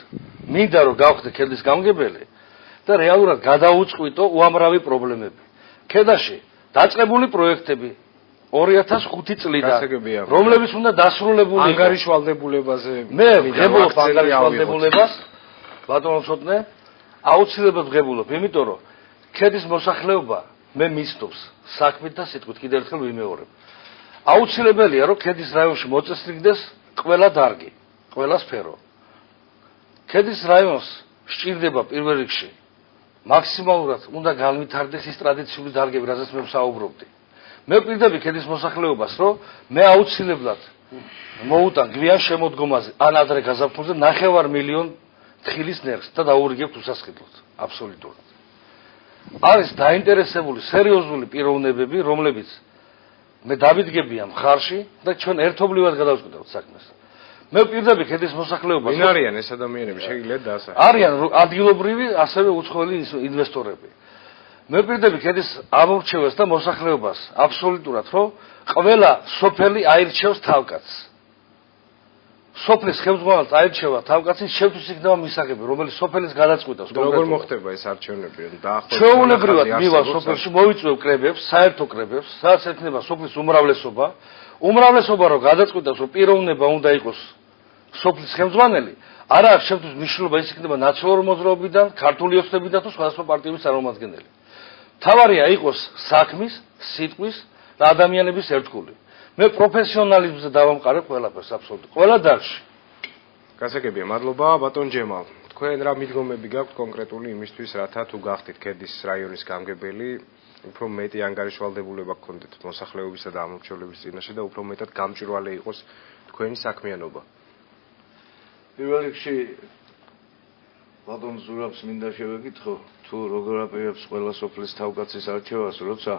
მინდა რომ გავხდე ქედის გამგებელი და რეალურად გადაუწყვიტო უამრავი პრობლემები. ქედაში დაწყებული პროექტები 2005 წლიდან, რომლებიც უნდა დასრულებული იყოს. ანგარიშვალდებულებაზე მე ვღებულობ ანგარიშვალდებულებას, ბატონო ცოტნე, აუცილებლად ვღებულობ, იმიტომ რომ ქედის მოსახლეობა მე მისდობს საქმით და სიტყვით, კიდევ ერთხელ ვიმეორებ. აუცილებელია რომ ქედის რაიონში მოწესრიგდეს ყველა დარგი, ყველა სფერო. ქედის რაიონს სჭირდება პირველ რიგში მაქსიმალურად უნდა განვითარდეს ის ტრადიციული დარგები, რაზეც მე ვსაუბრობდი. მე ვპირდები ქედის მოსახლეობას, რომ მე აუცილებლად მოუტან გვიან შემოდგომაზე ან ადრე გაზაფხულზე 9 მილიონი თხილის ნერხს და დაურიგებთ უსასყიდლოდ, აბსოლუტურად. არის დაინტერესებული სერიოზული პიროვნებები, რომლებიც მე დავიდგებია მხარში და ჩვენ ერთობლივად გადავწყვეტავთ საქმეს. მე ვპირდები ქედის მოსახლეობას. ვინ არიან ეს ადამიანები, შეგიძლიათ დაასახელოთ? არიან ადგილობრივი, ასევე უცხოელი ინვესტორები. მე ვპირდები ქედის ამორჩევას და მოსახლეობას აბსოლუტურად, რომ ყველა სოფელი აირჩევს თავკაცს. სოფლის ხელმძღვანელს აირჩევა თავკაცი, შევთვის იქნება მისაღები, რომელიც სოფელის გადაწყვეტავს. როგორ მოხდება ეს არჩევნები? ჩვეულებრივად მივა სოფელში, მოვიწვევ კრებებს, საერთო კრებებს, სადაც ექნება სოფლის უმრავლესობა. უმრავლესობა რომ გადაწყვეტავს, რომ პიროვნება უნდა იყოს სოფლის ხელმძღვანელი, არა აქვს შევთვის მნიშვნელობა, ის იქნება ნაციონალური მოძრაობიდან, ქართული ოცნებიდან თუ სხვადასხვა პარტიების წარმომადგენელი. თავარია იყოს საქმის, სიტყვის და ადამიანების ერთგული. მე პროფესიონალიზმზე დავამყარებ ყველაფერს აბსოლუტურად. ყველა დარგში. გასაგებია, მადლობა, ბატონ ჯემალ. თქვენ რა მიდგომები გაქვთ კონკრეტული იმისთვის, რათა თუ გახდით ქედის რაიონის გამგებელი, უფრო მეტი ანგარიშვალდებულება გქონდეთ მოსახლეობისა და ამორჩევლების წინაშე და უფრო მეტად გამჭვირვალე იყოს თქვენი საქმიანობა. პირველ რიგში ბატონ ზურაბს მინდა შევეკითხო, თუ როგორ აპირებს ყველა სოფლის თავკაცის არჩევას, როცა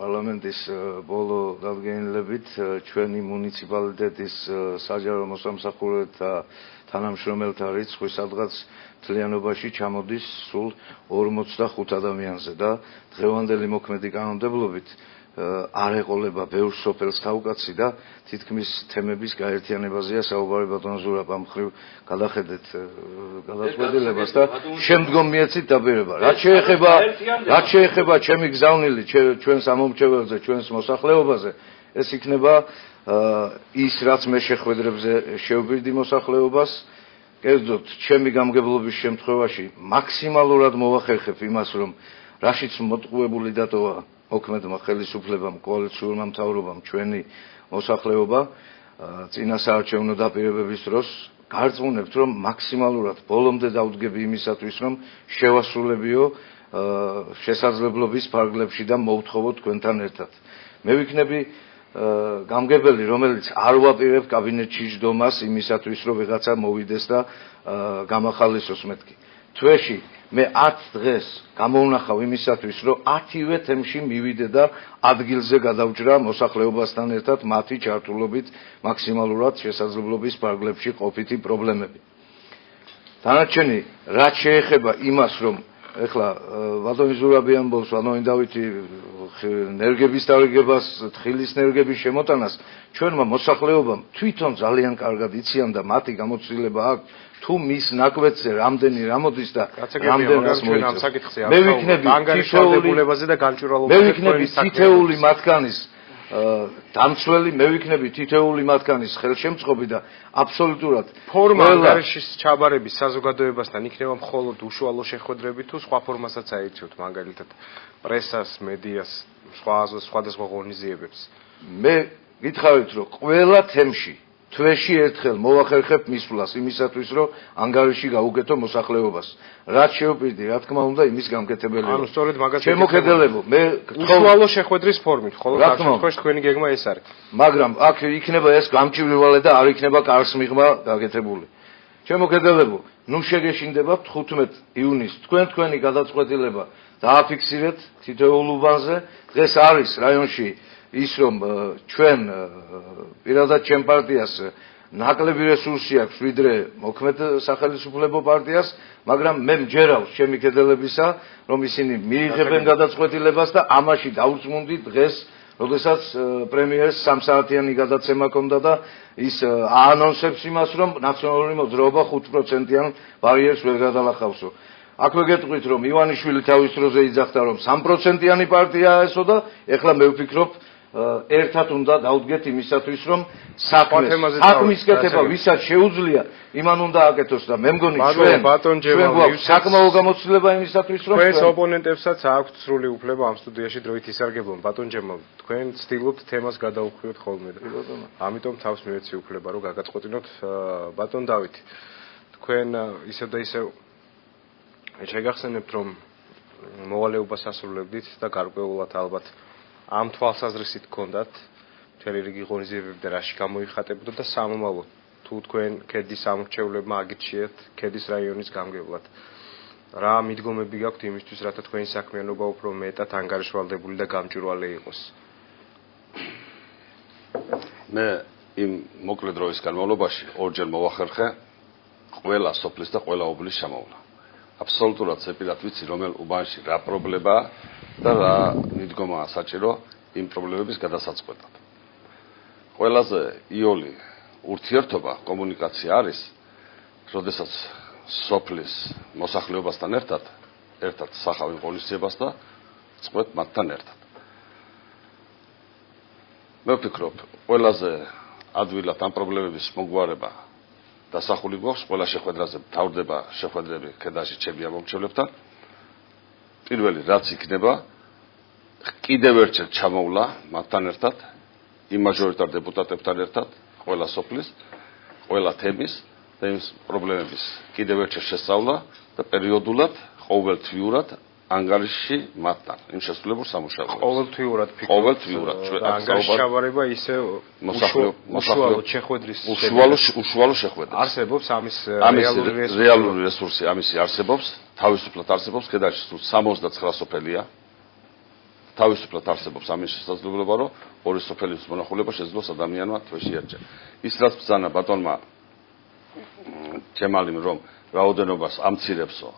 პარლამენტის ბოლო დადგენილებით ჩვენი მუნიციპალიტეტის საჯარო მოსამსახურეთა თანამშრომელთა რიცხვი სადღაც მთლიანობაში ჩამოდის სულ 45 ადამიანზე და დღევანდელი მოქმედი კანონმდებლობით არ ეყოლება ბევრ სოფელს თავკაცი და თითქმის თემების გაერთიანებაზეა საუბარი ბატონ ზურაბ ამ ხრივ გადახედეთ გადაწყვეტილებას და შემდგომ მიეცით დაპირება. რაც შეეხება ჩემი გზავნილი ჩვენს ამომრჩეველზე, ჩვენს მოსახლეობაზე, ეს იქნება ის რაც მე შეხვედრებზე შევბირდი მოსახლეობას, კერძოდ ჩემი გამგებლობის შემთხვევაში მაქსიმალურად მოვახერხებ იმას, რომ რაშიც მოტყუებული დატოვა მოქმედმა ხელისუფლებამ, კოალიციურმა მთავრობამ ჩვენი მოსახლეობა წინასაარჩევნო დაპირებების დროს გარწმუნებთ, რომ მაქსიმალურად ბოლომდე დავდგები იმისათვის, რომ შევასრულებიო შესაძლებლობის ფარგლებში და მოვთხოვოთ თქვენთან ერთად. მე ვიქნები გამგებელი, რომელიც არ ვაპირებ კაბინეტში ჯდომას იმისათვის, რომ ვიღაცა მოვიდეს და გამახალისოს მეთქი. თვეში მე 10 დღეს გამოვნახავ იმისათვის, რომ 10-ვე თემში მივიდე და ადგილზე გადავჭრა მოსახლეობასთან ერთად მათი ჩართულობით მაქსიმალურად შესაძლებლობის ფარგლებში ყოფითი პრობლემები. დანარჩენი, რაც შეეხება იმას, რომ ეხლა ბატონი ზურაბი ამბობს, ბატონი დავითი ნერგების დარიგებას, თხილის ნერგების შემოტანას, ჩვენმა მოსახლეობამ თვითონ ძალიან კარგად იციან და მათი გამოცდილება აქვს, თუ მის ნაკვეთზე რამდენი რამოდის და რამდენას მოიწევს. მე ვიქნები თითეული მათგანის დამცველი, მე ვიქნები თითეული მათგანის ხელშემწყობი და აბსოლუტურად ფორმა ანგარიშის ჩაბარების საზოგადოებასთან იქნება მხოლოდ უშუალო შეხვედრები თუ სხვა ფორმასაც აირჩევთ, მაგალითად პრესას, მედიას, სხვადასხვა ღონისძიებებს. მე გითხარით, რომ ყველა თემში თვეში ერთხელ მოვახერხებ მისვლას იმისათვის, რომ ანგარიში გაუკეთო მოსახლეობას. რაც შევპირდი, რა თქმა უნდა, იმის გამკეთებელია. ანუ სწორედ მაგას შემოქმედებო, მე უშუალო შეხვედრის ფორმით, ხოლო ამ შემთხვევაში თქვენი გეგმა ეს არის. მაგრამ აქ იქნება ეს გამჭვირვალე და არ იქნება კარს მიღმა გაკეთებული. შემოქმედებო, ნუ შეგეშინდებათ 15 იუნის თქვენი გადაწყვეტილება დააფიქსირეთ თითოეულ უბანზე. დღეს არის რაიონში ის რომ ჩვენ პირადად ჩემ პარტიას ნაკლები რესურსი აქვს ვიდრე მოქმედ სახელმწიფო პარტიას, მაგრამ მე მჯერავს ჩემი კედელებისა, რომ ისინი მიიღებენ გადაწყვეტილებას და ამაში დაუწმუნდი დღეს, როდესაც პრემიერს 3 საათიანი გადაცემა ჰქონდა და ის აანონსებს იმას, რომ ნაციონალური მოძრაობა 5%-იან ბარიერს ვერ გადალახავსო. აქვე გეტყვით, რომ ივანიშვილი თავის დროზე იძახდა, რომ 3%-იანი პარტიაა ესო და ეხლა მე ვფიქრობ ერთად უნდა დავდგეთ იმისათვის, რომ საქმის კეთება ვისაც შეუძლია, იმან უნდა აკეთოს და მე მგონი ჩვენ გვაქვს საკმაო გამოცდილება იმისათვის, რომ თქვენს ოპონენტებსაც აქვთ სრული უფლება ამ სტუდიაში დროით ისარგებლონ. ბატონ ჯემალ, თქვენ ცდილობთ თემას გადაუხვიოთ ხოლმე და ამიტომ თავს მივეცი უფლება, რომ გაგაწყვეტინოთ. ბატონ დავითი, თქვენ ისევ და ისევ შეგახსენებთ, რომ მოვალეობას ასრულებდით და გარკვეულად ალბათ ამ თვალსაზრისით გქონდათ მთელი რიგი ღონისძიებები და რაში გამოიხატებოდა და სამომავლოდ თუ თქვენ ქედის ამორჩევლებმა აგირჩიეთ ქედის რაიონის გამგებლად. რა მიდგომები გაქვთ იმისთვის, რათა თქვენი საქმიანობა უფრო მეტად ანგარიშვალდებული და გამჭვირვალე იყოს? მე იმ მოკლე დროის განმავლობაში ორჯერ მოვახერხე ყველა სოფლის და ყველა უბნის შემოვლა. აბსოლუტურად ზეპირად ვიცი, რომელ უბანში რა პრობლემაა და რა მიდგომაა საჭირო იმ პრობლემების გადასაწყვეტად. ყველაზე იოლი ურთიერთობა, კომუნიკაცია არის, როდესაც სოფლის მოსახლეობასთან ერთად სახავენ ღონისძიებას და წყვეტ მათთან ერთად. მე ვფიქრობ, ყველაზე ადვილად ამ პრობლემების მოგვარება დასახული გვაქვს, ყველა შეხვედრაზე მთავრდება შეხვედრები ქედაში ჩემი ამომრჩევლებთან. პირველი რაც იქნება, კიდევ ერთხელ ჩამოვლა მათთან ერთად, იმ მაჟორიტარ დეპუტატებთან ერთად, ყველა სოფლის, ყველა თემის და იმ პრობლემების კიდევ ერთხელ შესწავლა და პერიოდულად ყოველთვიურად ანგარიში მათთან, იმ შესრულებულ სამუშაოებს. ყოველთვიურად ფიქრობთ. ყოველთვიურად ანგარიში ჩაბარება ისე უშუალო შეხვედრის უშუალო შეხვედრის. არსებობს ამის რეალური რესურსი, ამისი არსებობს, თავისუფლად არსებობს, ქედაში 69 სოფელია. თავისუფლად არსებობს ამის შესაძლებლობა, რომ ორი სოფელის მონახულება შეძლოს ადამიანმა თვეში ერთჯერ. ის რაც ბრძანა ბატონმა ჯემალიმ, რომ რაოდენობას ამცირებსო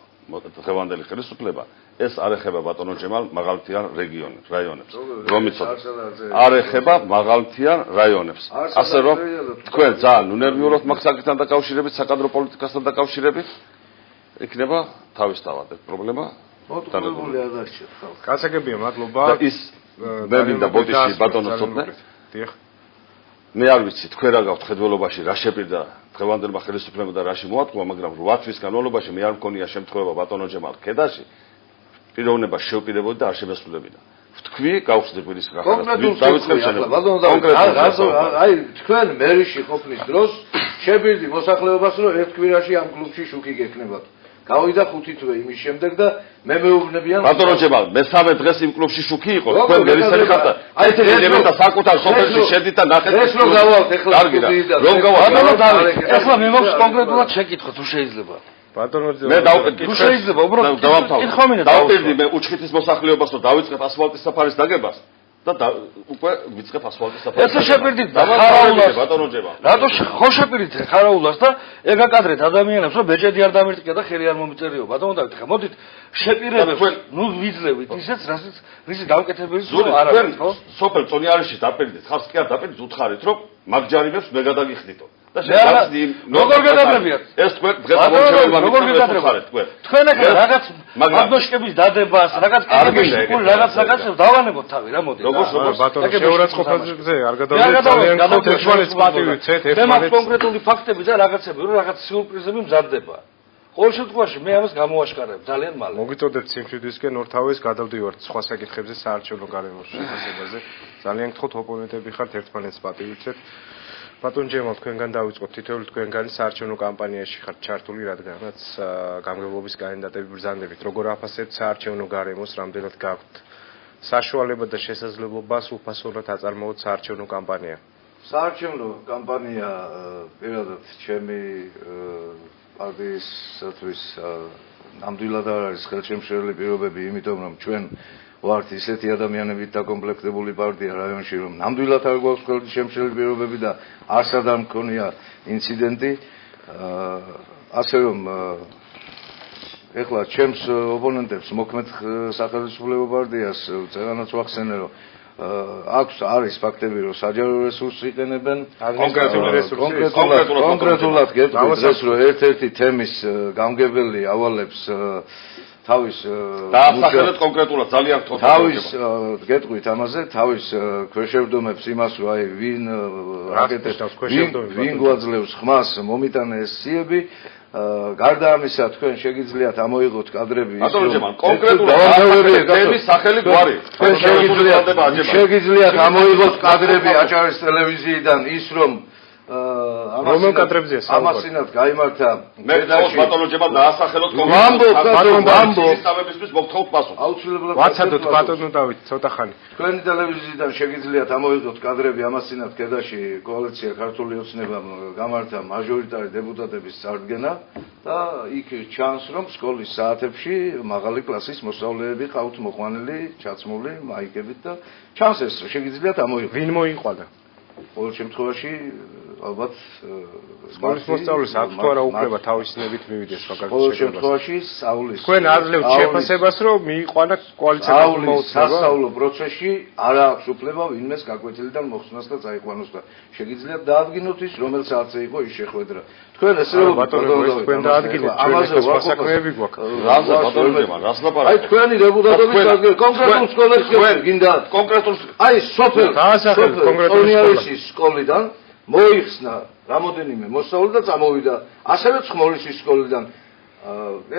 დღევანდელი ხელისუფლება, ეს არ ეხება ბატონო ჯემალ მაღალმთიან რაიონებს, რომ იცოდეთ. არ ეხება მაღალმთიან რაიონებს. ასე რომ თქვენ ძალიან უნერვიულობთ მაგ საკითხთან დაკავშირებით, საკადრო პოლიტიკასთან დაკავშირებით, იქნება თავისთავად ეს პრობლემა. მოტყუებული არ დარჩეთ ხალხი. კაცაკებია, მადლობა. და ის მე მინდა ბოდიში ბატონო ცოტნე. დიახ. მე არ ვიცი თქვენ რა გაქვთ ხედველობაში რა შეპირდა დღევანდელმა ხელისუფლებამ და რაში მოატყუა, მაგრამ 8 თვის განმავლობაში მე არ მქონია შემთხვევა ბატონო ჯემალ ქედაში პიროვნება შევპირებოდი და არ შემესრულებინა. ვთქვი, გავხსნით ვილის რა ხარ. აი თქვენ მერიში ყოფნის დროს შევპირდი მოსახლეობას რომ ერთ კვირაში ამ კლუბში შუქი გექნებათ. გავიდა 5 თვე იმის შემდეგ და მე მეუბნებიან ბატონო ჯემალ, მესამე დღეს იმ კლუბში შუქი იყო. თქვენ გერისელი ხართ. აი ეს და საკუთარ სოფელში შედით და ნახეთ. ეს რომ გავალთ ეხლა რომ გავალთ. ბატონო დავით, ეხლა მე მაქვს კონკრეტულად შეკითხვა თუ შეიძლება. ბატონო მე დავყიდე. თუ შეიძლება უბრალოდ დავამთავრე. დავყიდე მე უჩხეთის მოსახლეობას რომ დავიწყებ ასფალტის საფარის დაგებას და უკვე ვიწყებ ასფალტის საფარის. ესე შეპირდით ხარაულას ბატონო ჯემალ. რატო ხო შეპირდით ხარაულას და ეკაკადრეთ ადამიანებს რომ ბეჭედი არ დამირტყია და ხელი არ მომიწერიო. ბატონო დავით, ხა მოდით შეპირებებს ნუ ვიძლევით ისეც რისი დამკეთებელი არ არის ხო? სოფელ წონიარიში დაპირდით, ხალხს კი არ დაპირდით, უთხარით რომ მაგ ჯარიმებს მე გადაგიხდით. და როგორ გადაგდებიათ ეს თქვენ დღეს მომჩევება როგორ გადაგდებიათ თქვენ ახლა რაღაც მაგნოშკების დადებას რაღაც კიბიშკული რაღაცებს დავანებოთ თავი რა მოდი როგორ ბატონო შეურაცხყოფაზე არ გადავიდეთ ძალიან ხოთ ერთმანეთს პატივი ვცეთ ერთმანეთს მე მაქვს კონკრეტული ფაქტები და რაღაცები რომ რაღაც სიურპრიზები მზადდება ყოველ შემთხვევაში მე ამას გამოვაშკარებ ძალიან მალე მოგიწოდებთ სიმშვიდისკენ ორთავეს გადავდივართ სხვა საკითხებზე საარჩევნო გარემოს შეფასებაზე ძალიან გთხოვთ ოპონენტები ხართ ერთმანეთს პატივი ვცეთ ბატონ ჯემალ თქვენგან დავიწყოთ თითოეული თქვენგანი საარჩევნო კამპანიაში ხართ ჩართული რადგანაც გამგებლობის კანდიდატები ბრძანდებით როგორ აფასებთ საარჩევნო გარემოს რამდენად გაქვთ საშუალება და შესაძლებლობა სრულფასოვნად აწარმოოთ საარჩევნო კამპანია საარჩევნო კამპანია პირადად ჩემი პარტიისათვის ნამდვილად არ არის ხელშემშლელი პირობები იმიტომ რომ ჩვენ ვართ ისეთი ადამიანებით დაკომპლექტებული პარტია რაიონში რომ ნამდვილად არ გვაქვს ხელშემშლელი პირობები და არცად არ მქონია ინციდენტი ასე რომ ეხლა ჩემს ოპონენტებს მოქმედ სახელმწიფო პარტიას წერანაც ვახსენე რომ არის ფაქტები რომ საჯარო რესურსს იყენებენ კონკრეტულად გეტყვით რომ ერთ-ერთი თემის გამგებელი ავალებს თავის დაასახელეთ კონკრეტულად ძალიან გთხოვთ თავის გეტყვით ამაზე თავის ქვეშევრდომებს იმას რომ აი ვინ რაკეტებს ვინ გვაძლევს ხმას მომიტანე ეს სიები გარდა ამისა თქვენ შეგიძლიათ ამოიღოთ კადრები ბატონო ჯემალ კონკრეტულად თემის სახელი გვარი თქვენ შეგიძლიათ ამოიღოთ კადრები აჭარის ტელევიზიიდან ის რომ რომელ კადრებზეა საუბარი? ამასინად გაიმართა მე ბატონო ჯემალ დაასახელოთ კონკრეტულად მოგთხოვთ პასუხს. აუცილებლად ვაცადოთ ბატონო დავით ცოტა ხანი. თქვენი ტელევიზიიდან შეგიძლიათ ამოიღოთ კადრები ამასინად კედაში კოალიცია ქართული ოცნებამ გამართა მაჟორიტარი დეპუტატების წარდგენა და იქ ჩანს რომ სკოლის საათებში მაღალი კლასის მოსწავლეები ყავთ მოყვანილი, ჩაცმული მაიკებით და ჩანს ეს შეგიძლიათ ამოიღოთ. ვინ მოიყვანა? ყოველ შემთხვევაში ალბათ სკოლის მოსწავლეს აქვს თუ არა უფლება თავისნებით მივიდეს მაგალითად ყოველ შემთხვევაში სწავლის თქვენ აძლევთ შეფასებას რომ მიიყვანა კოალიციას მოუწევა სასწავლო პროცესში არ აქვს უფლება ვინმეს გაკვეთილიდან მოხსნას და წაიყვანოს და შეგიძლიათ დაადგინოთ ის რომელ საათზე იყო ის შეხვედრა თქვენ ესე რომ ბატონო თქვენ დაადგინეთ ამაზე ვასაქმეები გვაქვს რაზე ბატონო რას ლაპარაკობთ აი თქვენი დეპუტატები კონკრეტულ სკოლებში გინდა კონკრეტულ აი სოფელ დაასახელეთ კონკრეტულ სკოლიდან მოიხსნა რამოდენიმე მოსწავლე და წამოვიდა ასევე ცხმორისის სკოლიდან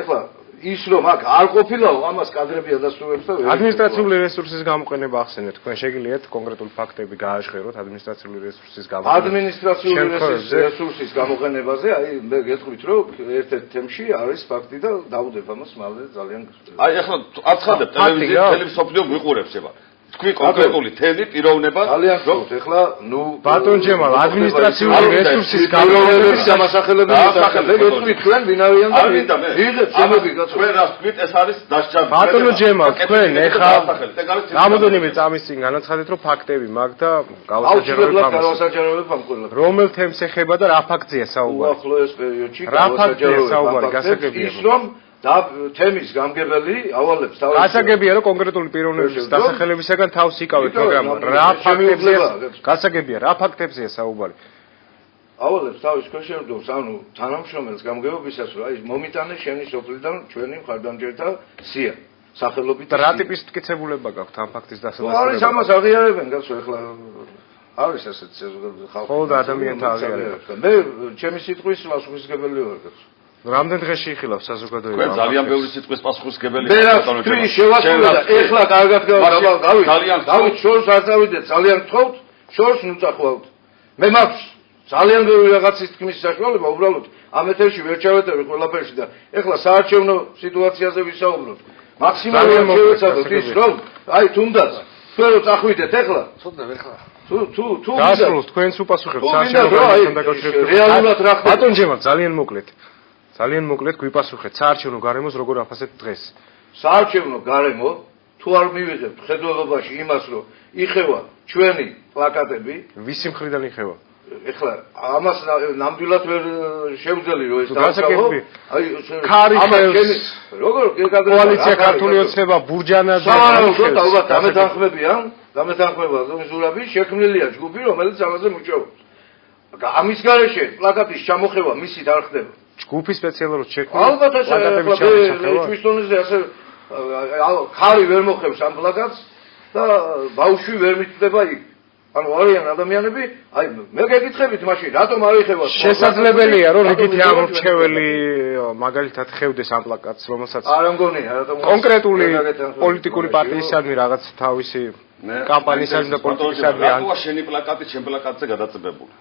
ეხლა ის რომ აქ არ ყოფილაო ამას კადრები ადასტურებს და ადმინისტრაციული რესურსის გამოყენება ახსენეთ თქვენ შეგიძლიათ კონკრეტული ფაქტები გააჟღეროთ ადმინისტრაციული რესურსის გამოყენება ადმინისტრაციული რესურსის გამოყენებაზე აი მე გეტყვით რომ ერთ-ერთ თემში არის ფაქტი და დავუდებ ამას მალე ძალიან აი ახლა აცხადებ ტელევიზიით სოფლიო გვიყურებს ება თქვი კონკრეტული თემი პიროვნება ძალიან გქონთ ეხლა ნუ ბატონ ჯემალ ადმინისტრაციული რესურსის გამოყენების სამასახელებელი მე გეტყვით თქვენ ვინ არიან და იღეთ შემები გაწყვეტ თქვენ რას თქვით ეს არის დასჯა ბატონო ჯემალ თქვენ ეხლა რამოდენიმე წამის წინ განაცხადეთ რომ ფაქტები მაქვს და გავასაჯაროებ ამ ყველა რომელ თემს ეხება და რა ფაქტია საუბარი უახლოეს პერიოდში რა ფაქტია საუბარი გასაგებია ის რომ და თემის გამგებელი ავალებს თავის გასაგებია რომ კონკრეტული პიროვნების დასახელებისაგან თავს იკავეთ, მაგრამ რა ფაქტებია? გასაგებია, რა ფაქტებზია საუბარი? ავალებს თავის ქვეშევრდომს, ანუ თანამშრომელს გამგებობისას რომ აი მომიტანე შენი სოფლიდან ჩვენი მხარდამჭერთა სია სახელობით და რა ტიპის მტკიცებულება გაქვთ ამ ფაქტის დასადასტურებლად? არის ამას აღიარებენ გასულ ახლა არის ასეთ ხალხი. ხო და ადამიანთა აღიარება. მე ჩემი სიტყვის პასუხისმგებელი ვარ გასულ. რამდენ დღეში იხილავს საზოგადოება? თქვენ ძალიან ბევრი სიტყვის პასუხისმგებელი მე რა თქვი შევასრულე და ეხლა კარგად გავით შორს არ წავიდეთ ძალიან გთხოვთ შორს ნუწახვალთ მე მაქვს ძალიან ბევრი რაღაცის თქმის საშუალება უბრალოდ ამ ეთერში ვერ ჩავეტევი ყველაფერში და ეხლა საარჩევნო სიტუაციაზე ვისაუბროთ მაქსიმალურად შევეცადოთ ის რომ აი თუნდაც თქვენ რო წახვიდეთ ეხლა ცოტა ეხლა თუ გასულს თქვენს უპასუხებთ საარჩევნო დაკავშირებით რეალურად რა ხდება ბატონ ჯემალ ძალიან მოკლედ გვიპასუხეთ საარჩევნო გარემოს როგორ აფასებთ დღეს საარჩევნო გარემო თუ არ მივიღებთ ხედველობაში იმას რომ იხევა ჩვენი პლაკატები ვისი მხრიდან იხევა ეხლა ამას ნამდვილად ვერ შევძელი რომ ეს დავსაკეთო აი ქარიხევს როგორ კოალიცია ქართული ოცნება ბურჯანაძე საერთოდ ალბათ დამეთანხმება ზურაბი შექმნილია ჯგუფი რომელიც ამაზე მუშაობს ამის გარეშე პლაკატის ჩამოხევა მისით არ ხდება ჯგუფი სპეციალურად შექმნილი ალბათ ეს ეხლა თვითონზე ასე ხარი ვერ მოხევს ამ პლაკატს და ბავშვი ვერ მიწდება იქ ანუ არიან ადამიანები აი მე გეკითხებით მაშინ რატომ არ იხევა შესაძლებელია რომ რიგითი ამორჩეველი მაგალითად ხევდეს ამ პლაკატს რომელსაც არ მგონია რატომ კონკრეტული პოლიტიკური პარტიისადმი რაღაც თავისი კამპანიისადმი და პოლიტიკისადმი რატოა შენი პლაკატი ჩემ პლაკატზე გადაწებებული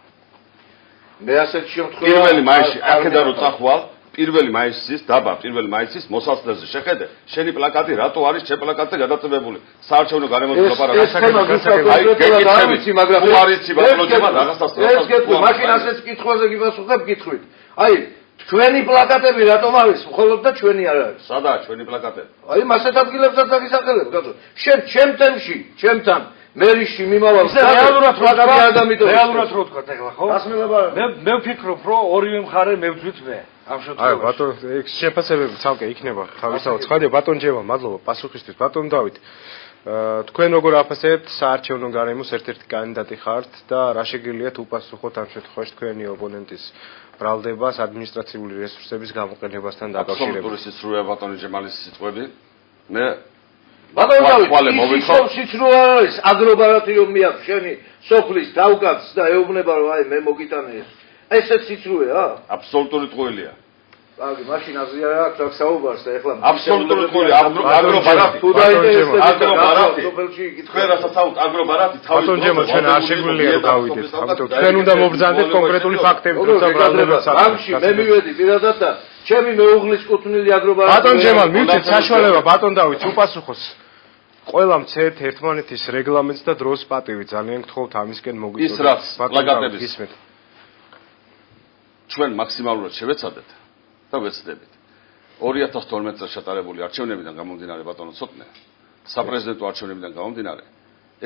მე ასეთ შემთხვევაში პირველი მაისში აქედან რო წახვალ პირველი მაისის დაბა პირველი მაისის მოსაცდელზე შეხედე შენი პლაკატი რატო არის ჩემ პლაკატზე გადაწებებული საარჩევნო გარემოზე ლაპარაკობ აი გეკითხები მაგრამ თუ არიცი ბატონო ჯემა რაღაცას ეს გეტყვი მაშინ ასეთ კითხვაზე გიპასუხებ გითხვით აი ჩვენი პლაკატები რატომ არის მხოლოდ და ჩვენი არ არის სადაა ჩვენი პლაკატები აი მასეთ ადგილებსაც აგისახელებ კაცო ჩემ თემში ჩემთან მერიში მიმავალ რეალურად რეალურად რო თქვა ეხლა ხო გასმელებაა მე ვფიქრობ რომ ორივე მხარე მევძვით მე ამ შემთხვევაში აი ბატონ ეგ შეფასებები ცალკე იქნება თავისთავად ცხადია ბატონ ჯემა მადლობა პასუხისთვის ბატონ დავით თქვენ როგორ აფასებთ საარჩევნო გარემოს ერთ-ერთი კანდიდატი ხართ და რა შეგიძლიათ უპასუხოთ ამ შემთხვევაში თქვენი ოპონენტის ბრალდებას ადმინისტრაციული რესურსების გამოყენებასთან დაკავშირებით აბსოლუტური სიცრუეა ბატონი ჯემალის სიტყვები მე ბატონო დავით ის სიცრუე არის აგრობარათი რომ მიაქვს შენი სოფლის დავკაც და ეუბნება რომ აი მე მოგიტანე ესეც სიცრუეა აბსოლუტური ტყუილია აი მაშინ აზრია რა აქვს საუბარს და ეხლა აბსოლუტური ტყუილია აგრობარათი თუ დაინტერესდება სოფელში თქვენ რასაც აგრობარათი თავის ბატონ ჯემა ჩვენ არ შეგვიძლია რომ გავიდეთ ამიტომ თქვენ უნდა მობრძანდეთ კონკრეტული ფაქტები თუმცა ბრალდებებს ამში მე მივედი პირადად და ჩემი მეუღლის კუთვნილი აგრობარათი ბატონ ჯემალ მივცეთ საშუალება ბატონ დავით უპასუხოს ყველა მცეთ ერთმანეთის რეგლამენტს და დროს პატივი ძალიან გთხოვთ ამისკენ მოგვიწოდეთ ის რაც პლაკატების ჩვენ მაქსიმალურად შევეცადეთ და ვეცდებით 2012 წელს ჩატარებული არჩევნებიდან გამომდინარე ბატონო ცოტნე საპრეზიდენტო არჩევნებიდან გამომდინარე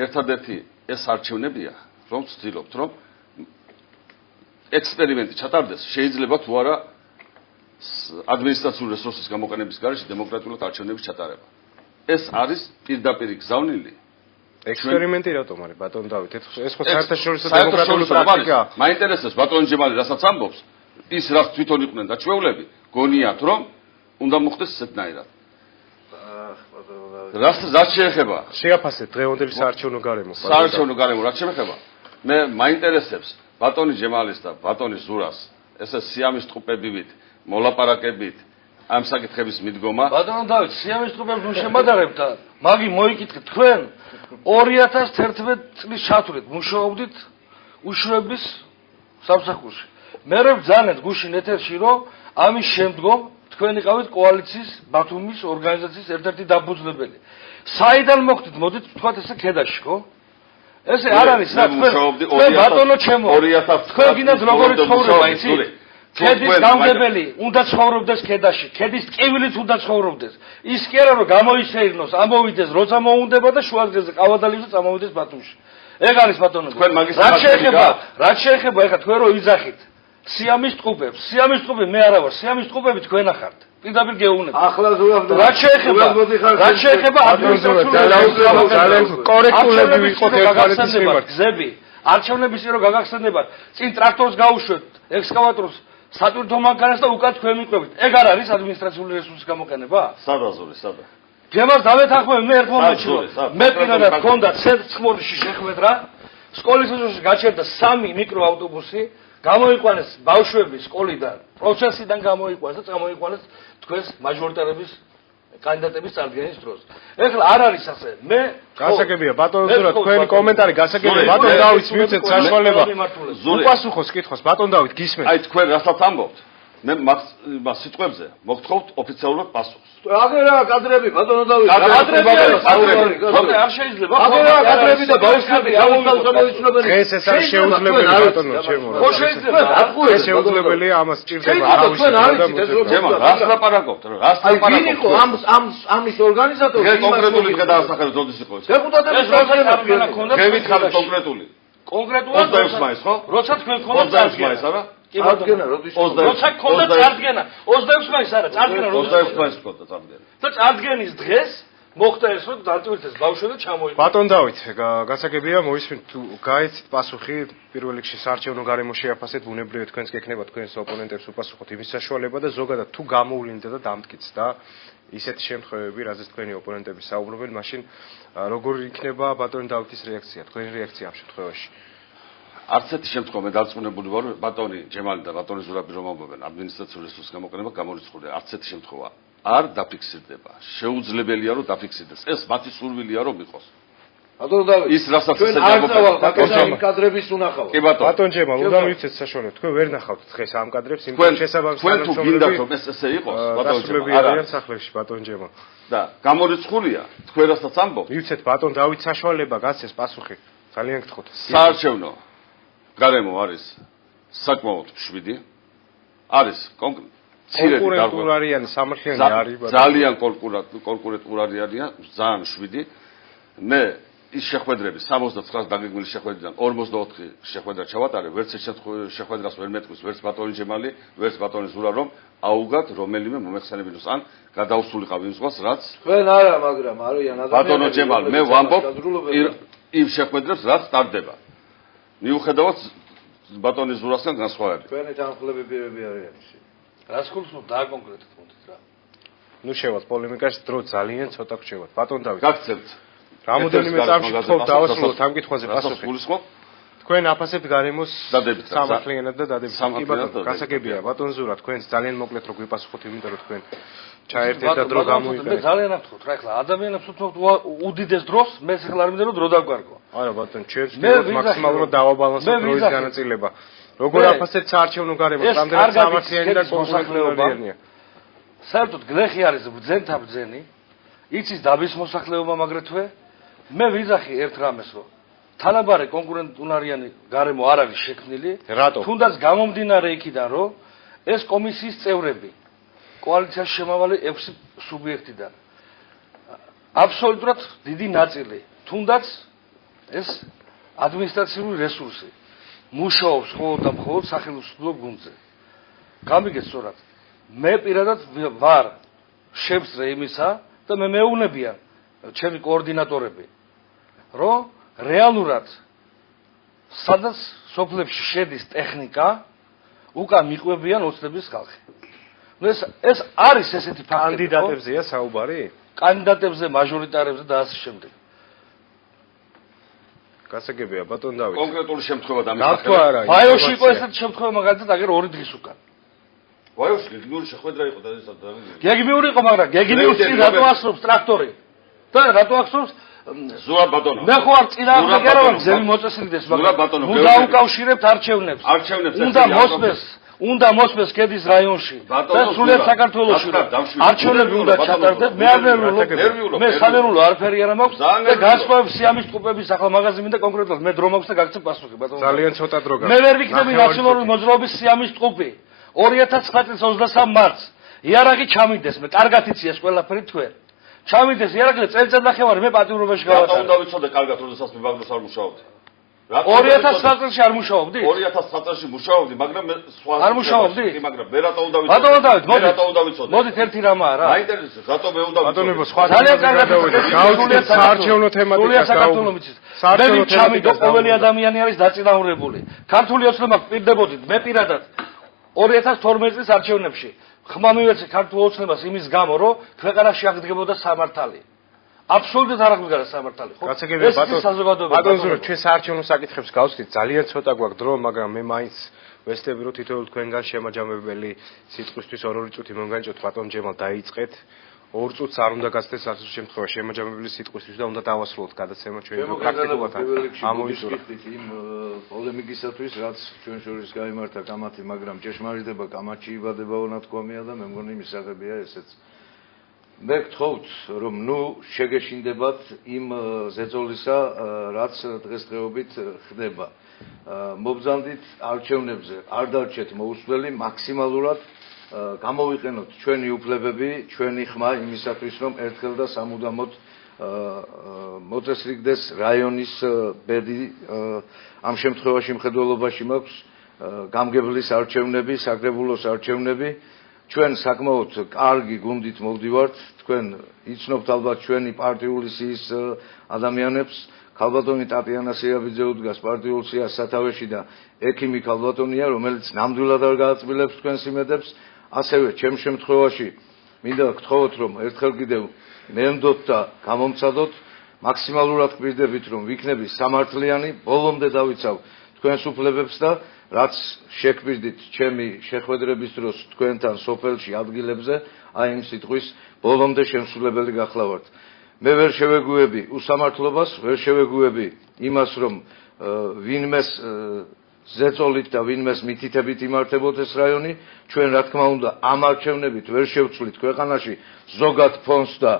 ერთადერთი ეს არჩევნებია რომ ვცდილობთ რომ ექსპერიმენტი ჩატარდეს შეიძლება თუ არა ადმინისტრაციული რესურსის გამოყენების გარეშე დემოკრატიულად არჩევნების ჩატარება ეს არის პირდაპირ გზავნილი ექსპერიმენტი რატომ არის ბატონ დავით ეს ხო საერთაშორისო დემოკრატიული პრაქტიკაა მაინტერესებს ბატონ ჯემალი რასაც ამბობს ის რაც თვითონ იყვნენ დაჩვეულები გონიათ რომ უნდა მოხდეს ესეთნაირად რაც შეეხება შეაფასეთ დღევანდელი საარჩევნო გარემო რაც შეეხება მე მაინტერესებს ბატონი ჯემალის და ბატონი ზურას ესე სიამის ტყუპებივით მოლაპარაკებით ამ საკითხების მიდგომა ბატონო დავით სიამის ტყუპებს შემადარებთ და მაგი მოიკითხეთ თქვენ 2011 წლის ჩათვლით მუშაობდით უშუალობის სამსახურში მე ვბრძანეთ გუშინ ეთერში რომ ამის შემდგომ თქვენ იყავით კოალიციის ბათუმის ორგანიზაციის ერთ-ერთი დამფუძნებელი საიდან მოხდით მოდით თქვათ ესე ქედაში ხო ესე არ არის რა თქვენ ბატონო ჩემო თქვენ გინდათ როგორი ცხოვრება იცი ქედის გამგებელი უნდა ცხოვრობდეს ქედაში ქედის ტკივილით უნდა ცხოვრობდეს ის კი არა რომ გამოისეირნოს ამოვიდეს როცა მოუნდება და შუადღეზე ყავადალიოს და წამოვიდეს ბათუმში ეგ არის ბატონო თქვენ მაგის რაც შეეხება ეხლა თქვენ რო იძახით სიამის ტყუპებს მე არა ვარ სიამის ტყუპები თქვენ ახართ პირდაპირ გეუბნები. ახლა ზურაბ რაც შეეხება ძალიან კორექტულები ვიყოთ ერთმანეთის მიმართ. გზები, არჩევნების წინ რო გაგახსენებათ, წინ ტრაქტორს გაუშვებთ, ექსკავატორს სატვირთო მანქანას და უკან თქვენ მიყვებით. ეგ არ არის ადმინისტრაციული რესურსის გამოყენება? სადაზური, სადა. გემას დავეთანხმები მე ერთ მომენტში მე პირადად მქონდა ცეცხლში შეხვედრა, სკოლის ეზოში გაჩერდა 3 მიკროავტობუსი, გამოიყვანეს ბავშვები სკოლიდან, პროცესიდან გამოიყვანეს და წამოიყვანეს თქვენს მაჟორიტარების კანდიდატების წარდგენის დროს. ეხლა არ არის ასე. მე გასაგებია ბატონო ზურა თქვენი კომენტარი გასაგებია ბატონ დავითს მივცეთ საშუალება უპასუხოს კითხვას ბატონ დავით გისმენთ. აი თქვენ რასაც ამბობთ მე მას სიტყვებზე მოგთხოვთ ოფიციალურად პასუხს. აგერა კადრები ბატონო დავით. კადრები არ შეიძლება. აგერა კადრები და ბავშვები გამოიცნობენ. დღეს ეს არ შეუძლებელი ბატონო ჩემო. ხო შეიძლება. ეს შეუძლებელია ამას ჭირდება თავისი ჩემო რას ლაპარაკობთ რას ლაპარაკობთ. ვინ იყო ამის ორგანიზატორი? დღე კონკრეტული დღე დაასახელეთ როდის იყო ეს. დეპუტატების როცა ქონდა დღევით ხართ კონკრეტული. კონკრეტულად 26 მაისს ხო? როცა თქვენ ქონდა 26 მაისს არა? წარდგენა როდის? როცა ქონდა წარდგენა 26 მაისს არა წარდგენა როდის? 26 მაისს ქონდა წარდგენა. და წარდგენის დღეს მოხდა ეს რომ დატვირთეს ბავშვები და ჩამოიყვანეს. ბატონ დავით გასაგებია მოისმენთ თუ გაეცით პასუხი პირველ რიგში საარჩევნო გარემო შეაფასეთ ბუნებრივია თქვენს გეკნება თქვენს ოპონენტებს უპასუხოთ იმის საშუალება და ზოგადად თუ გამოუვლინდა და დამტკიცდა და ისეთი შემთხვევები რაზეც თქვენი ოპონენტები საუბრობენ მაშინ როგორი იქნება ბატონ დავითის რეაქცია თქვენი რეაქცია ამ შემთხვევაში? არც ერთი შემთხვევა მე დარწმუნებული ვარ ბატონი ჯემალი და ბატონი ზურაბი რომ ამბობენ ადმინისტრაციული რესურსის გამოყენება გამორიცხულია არც ერთი შემთხვევა არ დაფიქსირდება შეუძლებელია რომ დაფიქსირდეს ეს მათი სურვილია რომ იყოს ბატონო დავით ის რასაც ჩვენ არ წავალ კადრების უნახავთ კი ბატონო ბატონ ჯემალ უნდა მივცეთ საშუალება თქვენ ვერ ნახავთ დღეს ამ კადრებს იმ შესაბამის თქვენ თუ გინდათ რომ ეს ესე იყოს ბატონ ჯემალ არიან სახლებში ბატონ ჯემალ და გამორიცხულია თქვენ რასაც ამბობთ მივცეთ ბატონ დავით საშუალება გაცეს პასუხი ძალიან გთხოვთ საარჩევნო გარემო არის საკმაოდ 7 არის კონკურენტულარიანი სამართლიანი არის ძალიან კონკურენტულარიანი ძალიან 7 მე ის შეხვედრები 69 დაგეგმილი შეხვედრიდან 44 შეხვედრა ჩავატარე ვერც ერთ შეხვედრას ვერ მეტყვის ვერც ბატონი ჯემალი ვერც ბატონი ზურა რომ აუგად რომელიმე მომეხსენებინოს ან გადაუსულიყავ იმ ზღვას რაც თქვენ არა მაგრამ არიან ადამიანები ბატონო ჯემალ მე ვამბობ იმ შეხვედრებს რაც სტარდება მიუხედავად ბატონი ზურასთან განსხვავებით. თქვენი თანხლები პირები არიან ისე. რას ხულს დააკონკრეტეთ მომდით რა. ნუ შევალთ პოლემიკაში დრო ძალიან ცოტა გრჩევათ. ბატონ დავით. გაგცემთ. რამოდენიმე წამში თქვენ დავასრულოთ ამ კითხვაზე პასუხი. თქვენ აფასებთ გარემოს დადებით სამართლიანად და დადებით. კი ბატონო, გასაგებია ბატონ ზურა, თქვენს ძალიან მოკლედ რო გვიპასუხოთ, იმიტომ რომ თქვენ ჩაერთეთ და დრო გამოიყენეთ. მე ძალიან აფრთხოთ რა ეხლა ადამიანებს უცნობთ უდიდეს დროს მე ეხლა არ მინდა რომ დრო დავკარგო. არა ბატონ, ჩვენს მაქსიმალურად დავაბალანსოთ დროის განაწილება. როგორ აფასებთ საარჩევნო გარემოს, რამდენად სამართლიანი და კონსაკრებულია. საერთოდ გლეხი არის ბძენთა ბძენი, იცის დაბის მოსახლეობა აგრეთვე. მე ვიზახი ერთ რამეს რომ თანაბარი კონკურენტულარიანი გარემო არ არის შექმნილი, თუნდაც გამომდინარე იქიდან რომ ეს კომისიის წევრები კოალიციაში შემავალი 6 სუბიექტიდან აბსოლუტურად დიდი ნაწილი თუნდაც ეს ადმინისტრაციული რესურსი მუშაობს მხოლოდ და მხოლოდ სახელმწიფო გუნდზე. გამიგეთ სწორად. მე პირადად ვარ შემსწრე იმისა და მე მეუბნებიან ჩემი კოორდინატორები რომ რეალურად სადაც სოფლებში შედის ტექნიკა უკან მიყვებიან ოცნების ხალხი. ეს არის ესეთი ფაქტი. კანდიდატებზეა საუბარი? კანდიდატებზე, მაჟორიტარებზე და ასე შემდეგ. გასაგებია ბატონ დავით. კონკრეტული შემთხვევა და ბაიოში იყო ესეთი შემთხვევა მაგალითად აგერ 2 დღის უკან. ბაიოში გეგმიური შეხვედრა იყო და ესა და გეგმიური იყო, მაგრამ გეგმიურს წინ რატო ასრობს ტრაქტორი? და რატო ახსოვს ზურა ბატონო. მე ხო არ წინააღმდეგი არ ვარ, ზემი მოწესრიგდეს, მაგრამ უნდა უკავშირებთ არჩევნებს. უნდა მოსმეს კედის რაიონში და სრულიად საქართველოში არჩევნები უნდა ჩატარდეს. მე არ ვერულო, მე სანერულო არაფერი არ მაქვს და განსხვავებს სიამის ტყუპების ახლა მაღაზი მინდა კონკრეტულად მე დრო მაქვს და გაგცემ პასუხი ბატონო. ძალიან ცოტა დრო გაქვს. მე ვერ ვიქნები ნაციონალური მოძრაობის სიამის ტყუპი 2009 წლის 23 მარტს იარაღი ჩამიდეს, მე კარგად იცი ეს ყველაფერი თქვენ. ჩამიდეს იარაღი წელიწად ნახევარი მე პატიმრობაში გავატარე. უნდა ვიცოდე კარგად, როდესაც მე ბაგნოს არ მუშაობდი. 2009 წელს არ მუშაობდი? 2009 წელს მუშაობდი, მაგრამ მე სხვა არ მუშაობდი? მაგრამ მე რატო უნდა ბატონო დავით, მოდი. მოდით ერთი რამაა რა. მაინტერესებს, რატო მე უნდა ბატონებო, სხვა ძალიან კარგად გავუწევთ საარჩევნო თემატიკას საარჩევნო თემატიკა ყოველი ადამიანი არის დაწინაურებული. ქართული ოცნება პირდებოდით, მე პირადად 2012 წლის არჩევნებში ხმა მივეცე ქართულ ოცნებას იმის გამო, რომ ქვეყანაში აღდგებოდა სამართალი. აბსოლუტურად არ აღდგა სამართალი, ხო? კაცეგებია ბატონო ზურაბ, ჩვენ საარჩევნო საკითხებს გავსვით, ძალიან ცოტა გვაქვს დრო, მაგრამ მე მაინც ვესწრები რომ თითოეულ თქვენგან შემაჯამებელი სიტყვისთვის 2 წუთი მომგანჭოთ, ბატონ ჯემალ დაიწყეთ. 2 წუთს არ უნდა გასცეს ასეთ შემთხვევაში შემაჯამებელი სიტყვისთვის და უნდა დავასრულოთ გადაცემა ჩვენ პრაქტიკულად ამოვიწუროთ იმ პოლემიკისათვის, რაც ჩვენ შორის გაიმართა კამათი, მაგრამ ჭეშმარიტება კამათში იბადება უნათქვამია და მე მგონი იმის სახებია ესეც. მე გთხოვთ, რომ შეგეშინდებათ იმ ზეწოლისა, რაც დღესდღეობით ხდება. მობრძანდით არჩევნებზე, არ დარჩეთ მოუსვლელი, მაქსიმალურად გამოვიყენოთ ჩვენი უფლებები, ჩვენი ხმა იმისათვის, რომ ერთხელ და სამუდამოდ მოწესრიგდეს რაიონის ბედი. ამ შემთხვევაში მხედველობაში მაქვს გამგებლის არჩევნები, საკრებულოს არჩევნები. ჩვენ საკმაოდ კარგი გუნდით მოვდივართ, თქვენ იცნობთ ალბათ ჩვენი პარტიული სიის ადამიანებს, ქალბატონი ტატიანა სიაბიძე უდგას პარტიულ სიას სათავეში და ექიმი ქალბატონია, რომელიც ნამდვილად არ გააწმილებს თქვენს იმედებს. ასევე ჩემ შემთხვევაში მინდა გთხოვოთ, რომ ერთხელ კიდევ მემდოთ და გამომცადოთ, მაქსიმალურად გვირდებით, რომ ვიქნები სამართლიანი, ბოლომდე დავიცავ თქვენს უფლებებს და რაც შეგვირდით ჩემი შეხვედრების დროს თქვენთან სოფელში ადგილებზე, აი იმ სიტყვის ბოლომდე შემსრულებელი გახლავართ. მე ვერ შევეგუები უსამართლობას, ვერ შევეგუები იმას, რომ ვინმეს ზეწოლით და ვინმეს მითითებით იმართებოდეს რაიონი, ჩვენ რა თქმა უნდა ამ არჩევნებით ვერ შევცვლით ქვეყანაში ზოგად ფონს და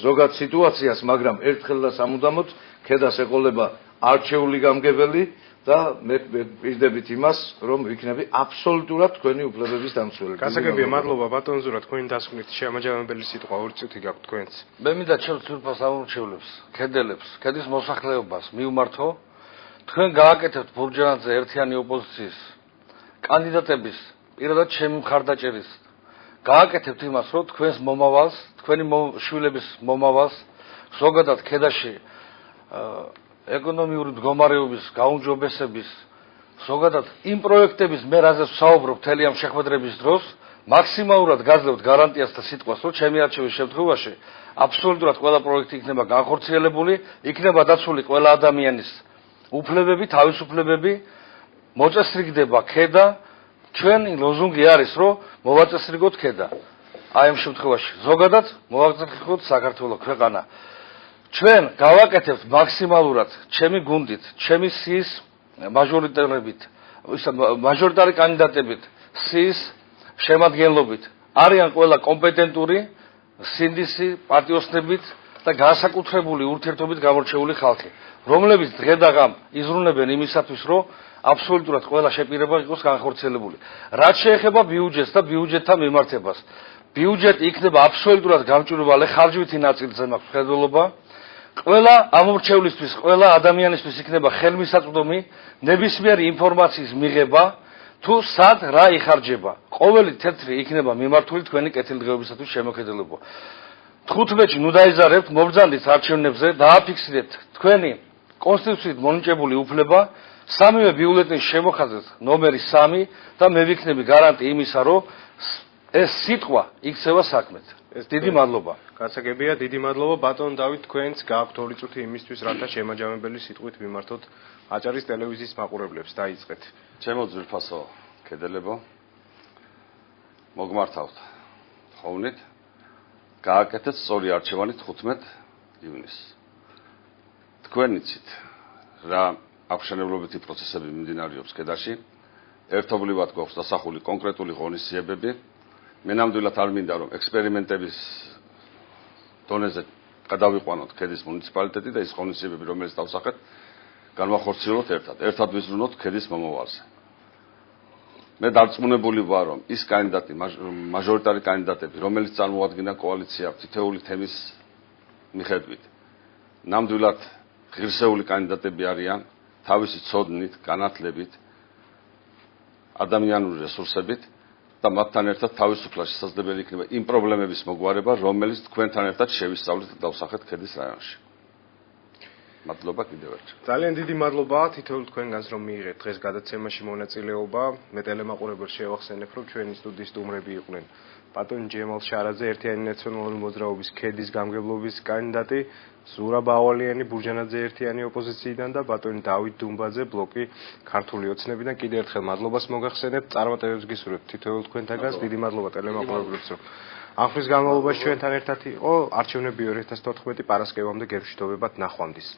ზოგად სიტუაციას, მაგრამ ერთხელ და სამუდამოდ ქედას ეყოლება არჩეული გამგებელი და მე პირდებით იმას, რომ ვიქნები აბსოლუტურად თქვენი უფლებების დამცველი. გასაგებია, მადლობა ბატონ ზურაბ, თქვენი დასკვნით შემაჯამებელი სიტყვა 2 წუთი გაქვთ თქვენც. მე მინდა ჩემს თურფას ამორჩევლებს, ქედელებს, ქედის მოსახლეობას მივმართო, თქვენ გააკეთებთ ბურჯანაძე ერთიანი ოპოზიციის კანდიდატების პირადად ჩემი მხარდაჭერის. გააკეთებთ იმას, რომ თქვენს მომავალს, თქვენი შვილების მომავალს, ზოგადად ქედაში ეკონომიური მდგომარეობის გაუმჯობესების, ზოგადად იმ პროექტების მე რაზეც ვსაუბრობ მთელი ამ შეხვედრების დროს, მაქსიმალურად გაძლევთ გარანტიას და სიტყვას, რომ ჩემი არჩევის შემთხვევაში აბსოლუტურად ყველა პროექტი იქნება განხორციელებული, იქნება დაცული ყველა ადამიანის უფლებები, თავისუფლებები, მოწესრიგდება ქედა. ჩვენი ლოზუნგი არის, რომ მოვაწესრიგოთ ქედა. აი ამ შემთხვევაში ზოგადად მოვაწესრიგოთ საქართველოს ქვეყანა. ჩვენ გავაკეთებთ მაქსიმალურად ჩემი გუნდით, ჩემი სიის მაჟორიტარებით, მაჟორიტარი კანდიდატებით, სიის შემადგენლობით. არიან ყველა კომპეტენტური, სინდისი, პარტიოსნებით და განსაკუთრებული ურთიერთობით გამორჩეული ხალხი, რომლებიც დღე და ღამ იზრუნებენ იმისათვის, რომ აბსოლუტურად ყველა შეპირება იყოს განხორციელებული. რაც შეეხება ბიუჯეტს და ბიუჯეტთან მიმართებას, ბიუჯეტი იქნება აბსოლუტურად გამჭვირვალე, ხარჯვითი ნაწილზე მაქვს მხედველობა. ყველა ამორჩევლისთვის, ყველა ადამიანისთვის იქნება ხელმისაწვდომი ნებისმიერი ინფორმაციის მიღება, თუ სად რა იხარჯება. ყოველი თეთრი იქნება მიმართული თქვენი კეთილდღეობისათვის შემოქმედებო. 15-ში ნუ დაიზარებთ, მობრძანდით არჩევნებზე, დააფიქსირებთ თქვენი კონსტიტუციით მონიჭებული უფლება, სამივე ბიულეტენის შემოხაზეთ ნომერი 3 და მე ვიქნები გარანტი იმისა, რომ ეს სიტყვა იქცევა საქმეთ. დიდი მადლობა. გასაგებია, დიდი მადლობა ბატონ დავით, თქვენც გააქვთ 2 წუთი იმისთვის, რათა შემაჯამებელი სიტყვით მიმართოთ აჭარის ტელევიზიის მაყურებლებს. დაიწყეთ. ჩემო ძვირფასო ქედელებო, მოგმართავთ ხოვნით, გააკეთეთ სწორი არჩევანი 15 ივნისს. თქვენ იცით რა აღშენებლობითი პროცესები მიმდინარეობს ქედაში, ერთობლივად გვაქვს დასახული კონკრეტული ღონისძიებები. მე ნამდვილად არ მინდა რომ ექსპერიმენტების დონეზე გადავიყვანოთ ქედის მუნიციპალიტეტი და ის ღონისძიებები, რომელიც დავსახეთ, განვახორციელოთ ერთად ვიზრუნოთ ქედის მომავალზე. მე დარწმუნებული ვარ, რომ ის კანდიდატი, მაჟორიტარი კანდიდატები, რომელიც წარმოადგენდა კოალიცია თითოეული თემის მიხედვით, ნამდვილად ღირსეული კანდიდატები არიან, თავისი ცოდნით, განათლებით, ადამიანური რესურსებით და მათთან ერთად თავისუფლად შესაძლებელი იქნება იმ პრობლემების მოგვარება, რომელიც თქვენთან ერთად შევისწავლეთ და დავსახეთ ქედის რაიონში. მადლობა კიდევ ერთხელ. ძალიან დიდი მადლობა თითოეულ თქვენგანს რომ მიიღეთ დღეს გადაცემაში მონაწილეობა. მე ტელემაყურებელს შევახსენებ რომ ჩვენი სტუდიის სტუმრები იყვნენ ბატონი ჯემალ შარაძე, ერთიანი ნაციონალური მოძრაობის ქედის გამგებლობის კანდიდატი, ზურაბ ავალიანი, ბურჯანაძე ერთიანი ოპოზიციიდან და ბატონი დავით დუმბაძე, ბლოკი ქართული ოცნებიდან. კიდევ ერთხელ მადლობას მოგახსენებთ. წარმატებებს გისურვებთ თითოეულ თქვენთაგანს. დიდი მადლობა ტელემაყურებელს რომ ამ ხნის განმავლობაში ჩვენთან ერთად იყო. არჩევნები 2014 პარასკევამდე გერჩდობებად ნახვამდის.